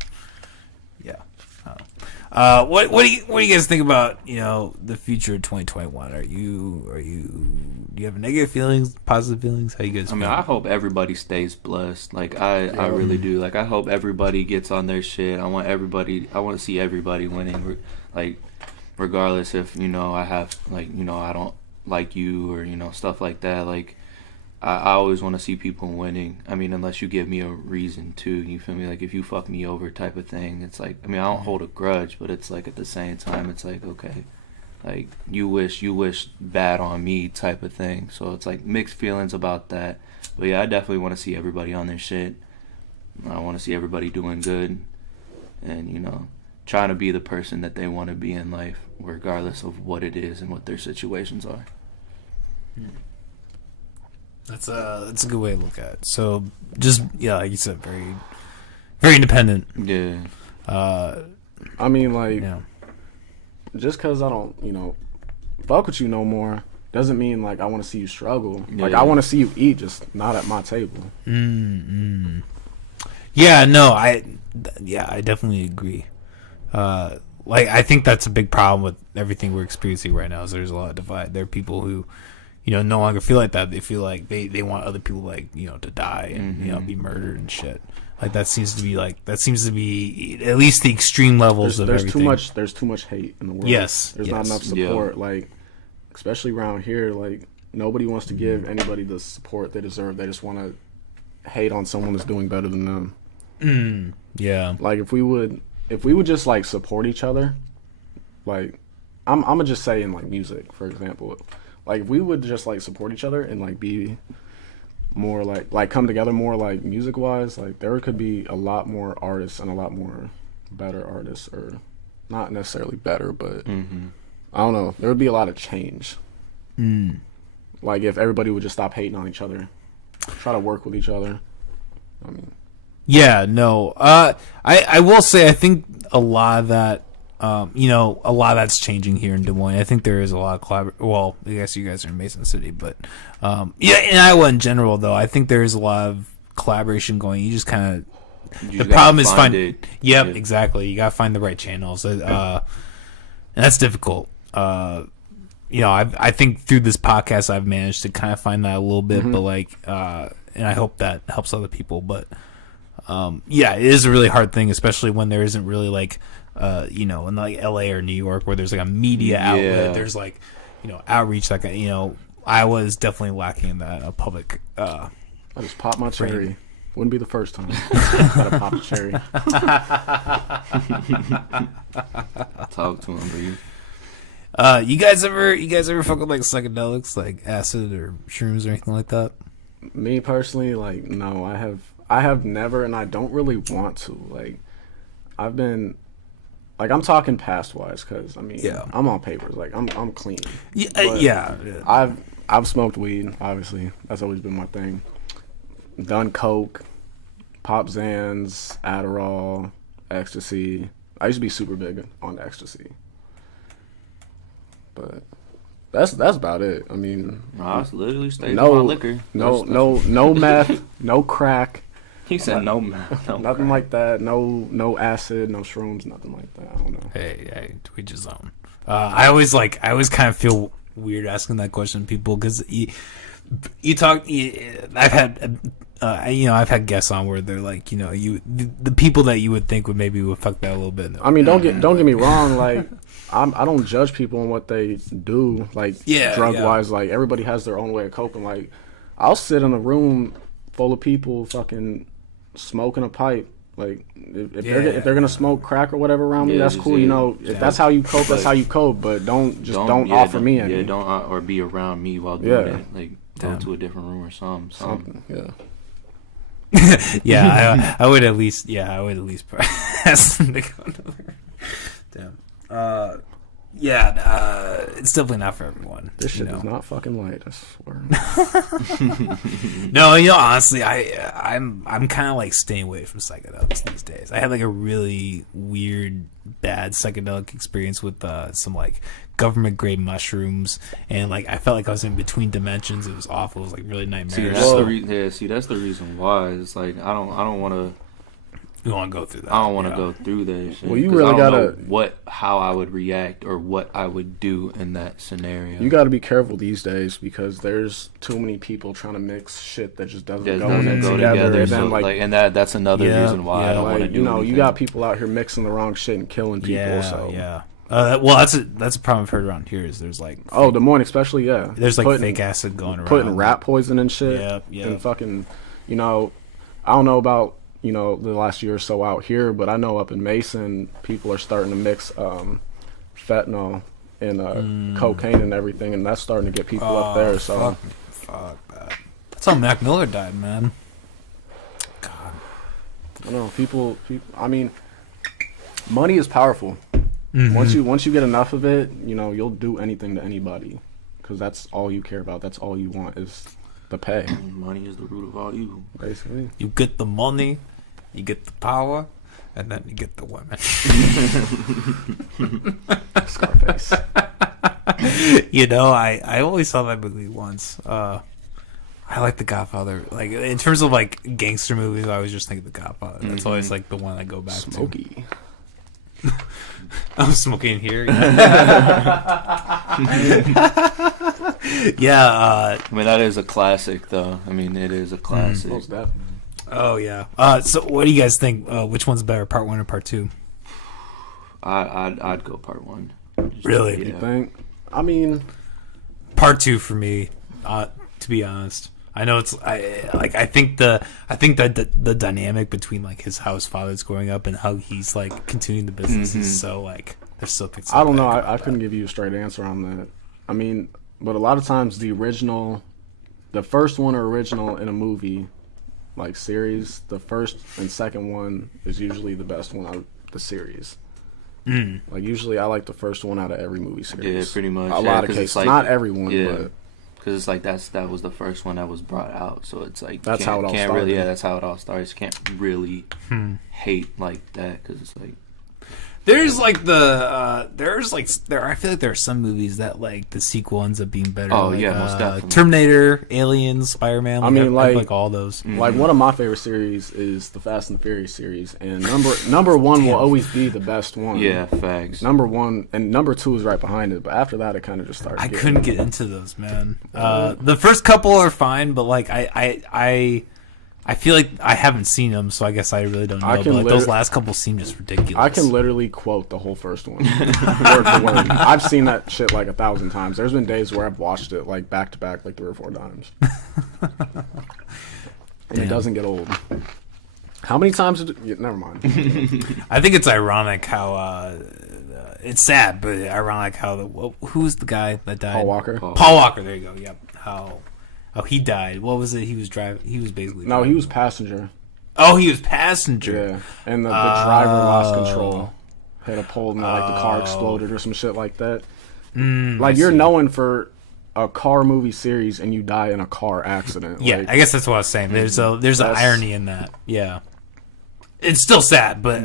What do you guys think about the future of 2021? Do you have negative feelings, positive feelings? How you guys? I mean, I hope everybody stays blessed. Like I really do. Like, I hope everybody gets on their shit. I want to see everybody winning. Like, regardless if I have I don't like you or stuff like that. Like, I always want to see people winning. I mean, unless you give me a reason to, you feel me? Like, if you fuck me over type of thing, it's like, I mean, I don't hold a grudge, but it's like, at the same time, it's like, okay, like, you wish bad on me type of thing. So it's like mixed feelings about that. But yeah, I definitely want to see everybody on their shit. I want to see everybody doing good and, trying to be the person that they want to be in life, regardless of what it is and what their situations are. That's a good way to look at it. So just like you said, very, very independent. Yeah. I mean, like, Yeah. just because I don't, fuck with you no more doesn't mean, like, I want to see you struggle. Like, Yeah. I want to see you eat, just not at my table. Yeah, no, I definitely agree. Like, I think that's a big problem with everything we're experiencing right now. Is there's a lot of divide. There are people who, no longer feel like that. They feel like they want other people, like, to die and be murdered and shit. Like, that seems to be at least the extreme levels of everything. There's too much hate in the world. Yes, There's not enough support. Like, especially around here, like, nobody wants to give anybody the support they deserve. They just want to hate on someone that's doing better than them. Yeah. Like, if we would just, like, support each other, like, I'm gonna just say in, like, music, for example, like, if we would just, like, support each other and, like, be more like come together more, like, music wise, like, there could be a lot more artists and a lot more better artists, or not necessarily better, but I don't know, there would be a lot of change. Like, if everybody would just stop hating on each other, try to work with each other. I mean, yeah, no. I will say I think a lot of that, a lot of that's changing here in Des Moines. I think there is a lot of well, I guess you guys are in Mason City, but in Iowa in general, though, I think there is a lot of collaboration going. You just kind of the problem is finding. Yep, exactly. You gotta find the right channels, and that's difficult. I think through this podcast I've managed to kind of find that a little bit, but like, and I hope that helps other people. But it is a really hard thing, especially when there isn't really like, in like LA or New York where there's like a media outlet. There's like, outreach. Like, Iowa is definitely lacking in that public. I just popped my cherry. Wouldn't be the first time. Gotta pop a cherry. Talk to him, bro. You guys ever fuck with like psychedelics, like acid or shrooms or anything like that? Me personally, like, no, I have never, and I don't really want to. Like, I've been, like, I'm talking past wise, because I mean, I'm on papers, like, I'm clean. Yeah. I've smoked weed, obviously. That's always been my thing. Done coke, pop Zans, Adderall, ecstasy. I used to be super big on ecstasy. But that's about it. I mean, I literally stayed with my liquor. No meth, no crack. He said no meth, nothing like that. No acid, no shrooms, nothing like that. I don't know. Hey, we just zone. I always kind of feel weird asking that question to people, because you talk. I've had guests on where they're like, the people that you would think would fuck that a little bit. I mean, don't get me wrong. Like, I don't judge people on what they do. Like, drug wise, like, everybody has their own way of coping. Like, I'll sit in a room full of people fucking smoking a pipe. Like, if they're gonna smoke crack or whatever around me, that's cool. If that's how you cope, that's how you cope. But don't offer me any. Yeah, don't or be around me while doing it. Like, go to a different room or something. Yeah. I would at least ask them to go to the Damn. It's definitely not for everyone. This shit is not fucking light, I swear. No, honestly, I'm kind of like staying away from psychedelics these days. I had like a really weird, bad psychedelic experience with some like government grade mushrooms, and like I felt like I was in between dimensions. It was awful. It was like really nightmarish. That's the reason why. It's like I don't want to. You want to go through that? I don't want to go through that shit. Well, you really gotta how I would react or what I would do in that scenario. You gotta be careful these days, because there's too many people trying to mix shit that just doesn't go together. So, and that's another reason why I don't want to do anything. You got people out here mixing the wrong shit and killing people. Well, that's a problem I've heard around here. Is there's like Des Moines especially, there's like fake acid going around, putting rat poison and shit. And fucking, I don't know about the last year or so out here, but I know up in Mason, people are starting to mix fentanyl and cocaine and everything, and that's starting to get people up there. So fuck that. That's how Mac Miller died, man. God, I know people. I mean, money is powerful. Mm-hmm. Once you get enough of it, you'll do anything to anybody, because that's all you care about. That's all you want is the pay. Money is the root of all evil. Basically, you get the money, you get the power, and then you get the women. Scarface. You know, I only saw that movie once. I like The Godfather. Like in terms of like gangster movies, I always just think of The Godfather. That's always like the one I go back Smokey. to. I'm smoking here. Yeah. I mean, that is a classic, though. I mean, it is a classic. Most definitely. Oh yeah. So what do you guys think? Which one's better, part 1 or part 2? I'd go part 1. Really? Yeah. You think? I mean, Part 2 for me. To be honest, I know it's I think that the dynamic between like how his father's growing up and how he's like continuing the business is so like they're so pixel. I don't know. I couldn't give you a straight answer on that. I mean, but a lot of times the first one or original in a movie, like series, the first and second one is usually the best one out of the series. Like usually I like the first one out of every movie series. Yeah, pretty much. A lot of cases, like, not everyone, but because it's like that was the first one that was brought out, so it's like that's how it all started. Really, yeah, that's how it all starts. Can't really hate like that because it's like there's like I feel like there are some movies that like the sequel ends up being better. Oh like, yeah, most definitely. Terminator, Aliens, Spider-Man. I mean, I like all those. Like one of my favorite series is the Fast and the Furious series, and number one will always be the best one. Yeah, facts. Number 1 and number 2 is right behind it, but after that it kind of just started. I couldn't get into those, man. The first couple are fine, but like I feel like I haven't seen them, so I guess I really don't know. But like, those last couple seem just ridiculous. I can literally quote the whole first one, word for word. I've seen that shit like 1,000 times. There's been days where I've watched it like back to back, like 3 or 4 times, and it doesn't get old. How many times did it? Yeah, never mind. I think it's ironic how it's sad, but ironic how who's the guy that died? Paul Walker. Paul Walker. There you go. Yep. How he died. What was it? He was driving. He was basically. No, he was passenger. Oh, he was passenger. Yeah, and the driver lost control, hit a pole, and like the car exploded or some shit like that. Like you're known for a car movie series, and you die in a car accident. Yeah, like, I guess that's what I was saying. There's an irony in that. Yeah, it's still sad, but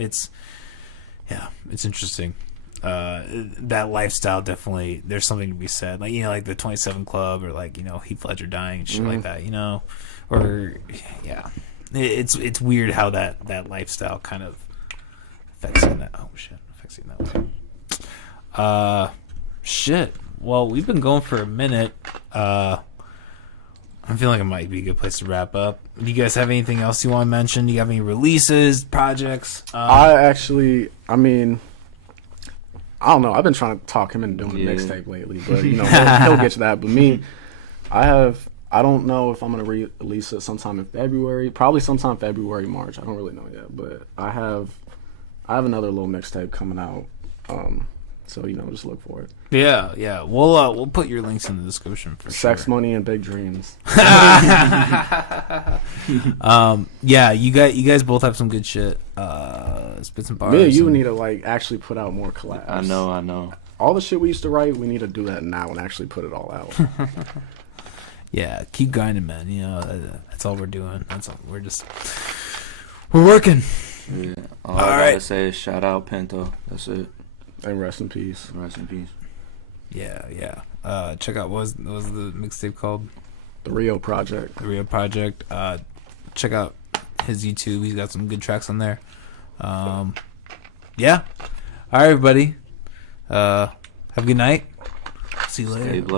it's interesting. That lifestyle definitely, there's something to be said, like, you know, like the 27 Club, or like, you know, Heath Ledger dying and shit like that, you know, or it's weird how that lifestyle kind of affects you in that way. Shit, well, we've been going for a minute. I'm feeling like it might be a good place to wrap up. Do you guys have anything else you want to mention? Do you have any releases, projects? I mean, I don't know. I've been trying to talk him into doing a mixtape lately, but you know, he'll get to that. But me, I don't know if I'm gonna release it sometime in February, probably sometime February, March. I don't really know yet, but I have another little mixtape coming out. So you know, just look for it. Yeah. We'll put your links in the description for Sex, sure. Money, and Big Dreams. Yeah, you guys both have some good shit. Spit some bars. Me and you need to like actually put out more collabs. I know. All the shit we used to write, we need to do that now and actually put it all out. Yeah, keep grinding, man. You know, that's all we're doing. That's all we're working. Yeah. All I gotta say is shout out Pinto. That's it. And rest in peace. Rest in peace. Yeah. Check out what was the mixtape called? The Rio Project. The Rio Project. Check out his YouTube. He's got some good tracks on there. Yeah. All right, everybody. Have a good night. See you later. Stay blessed.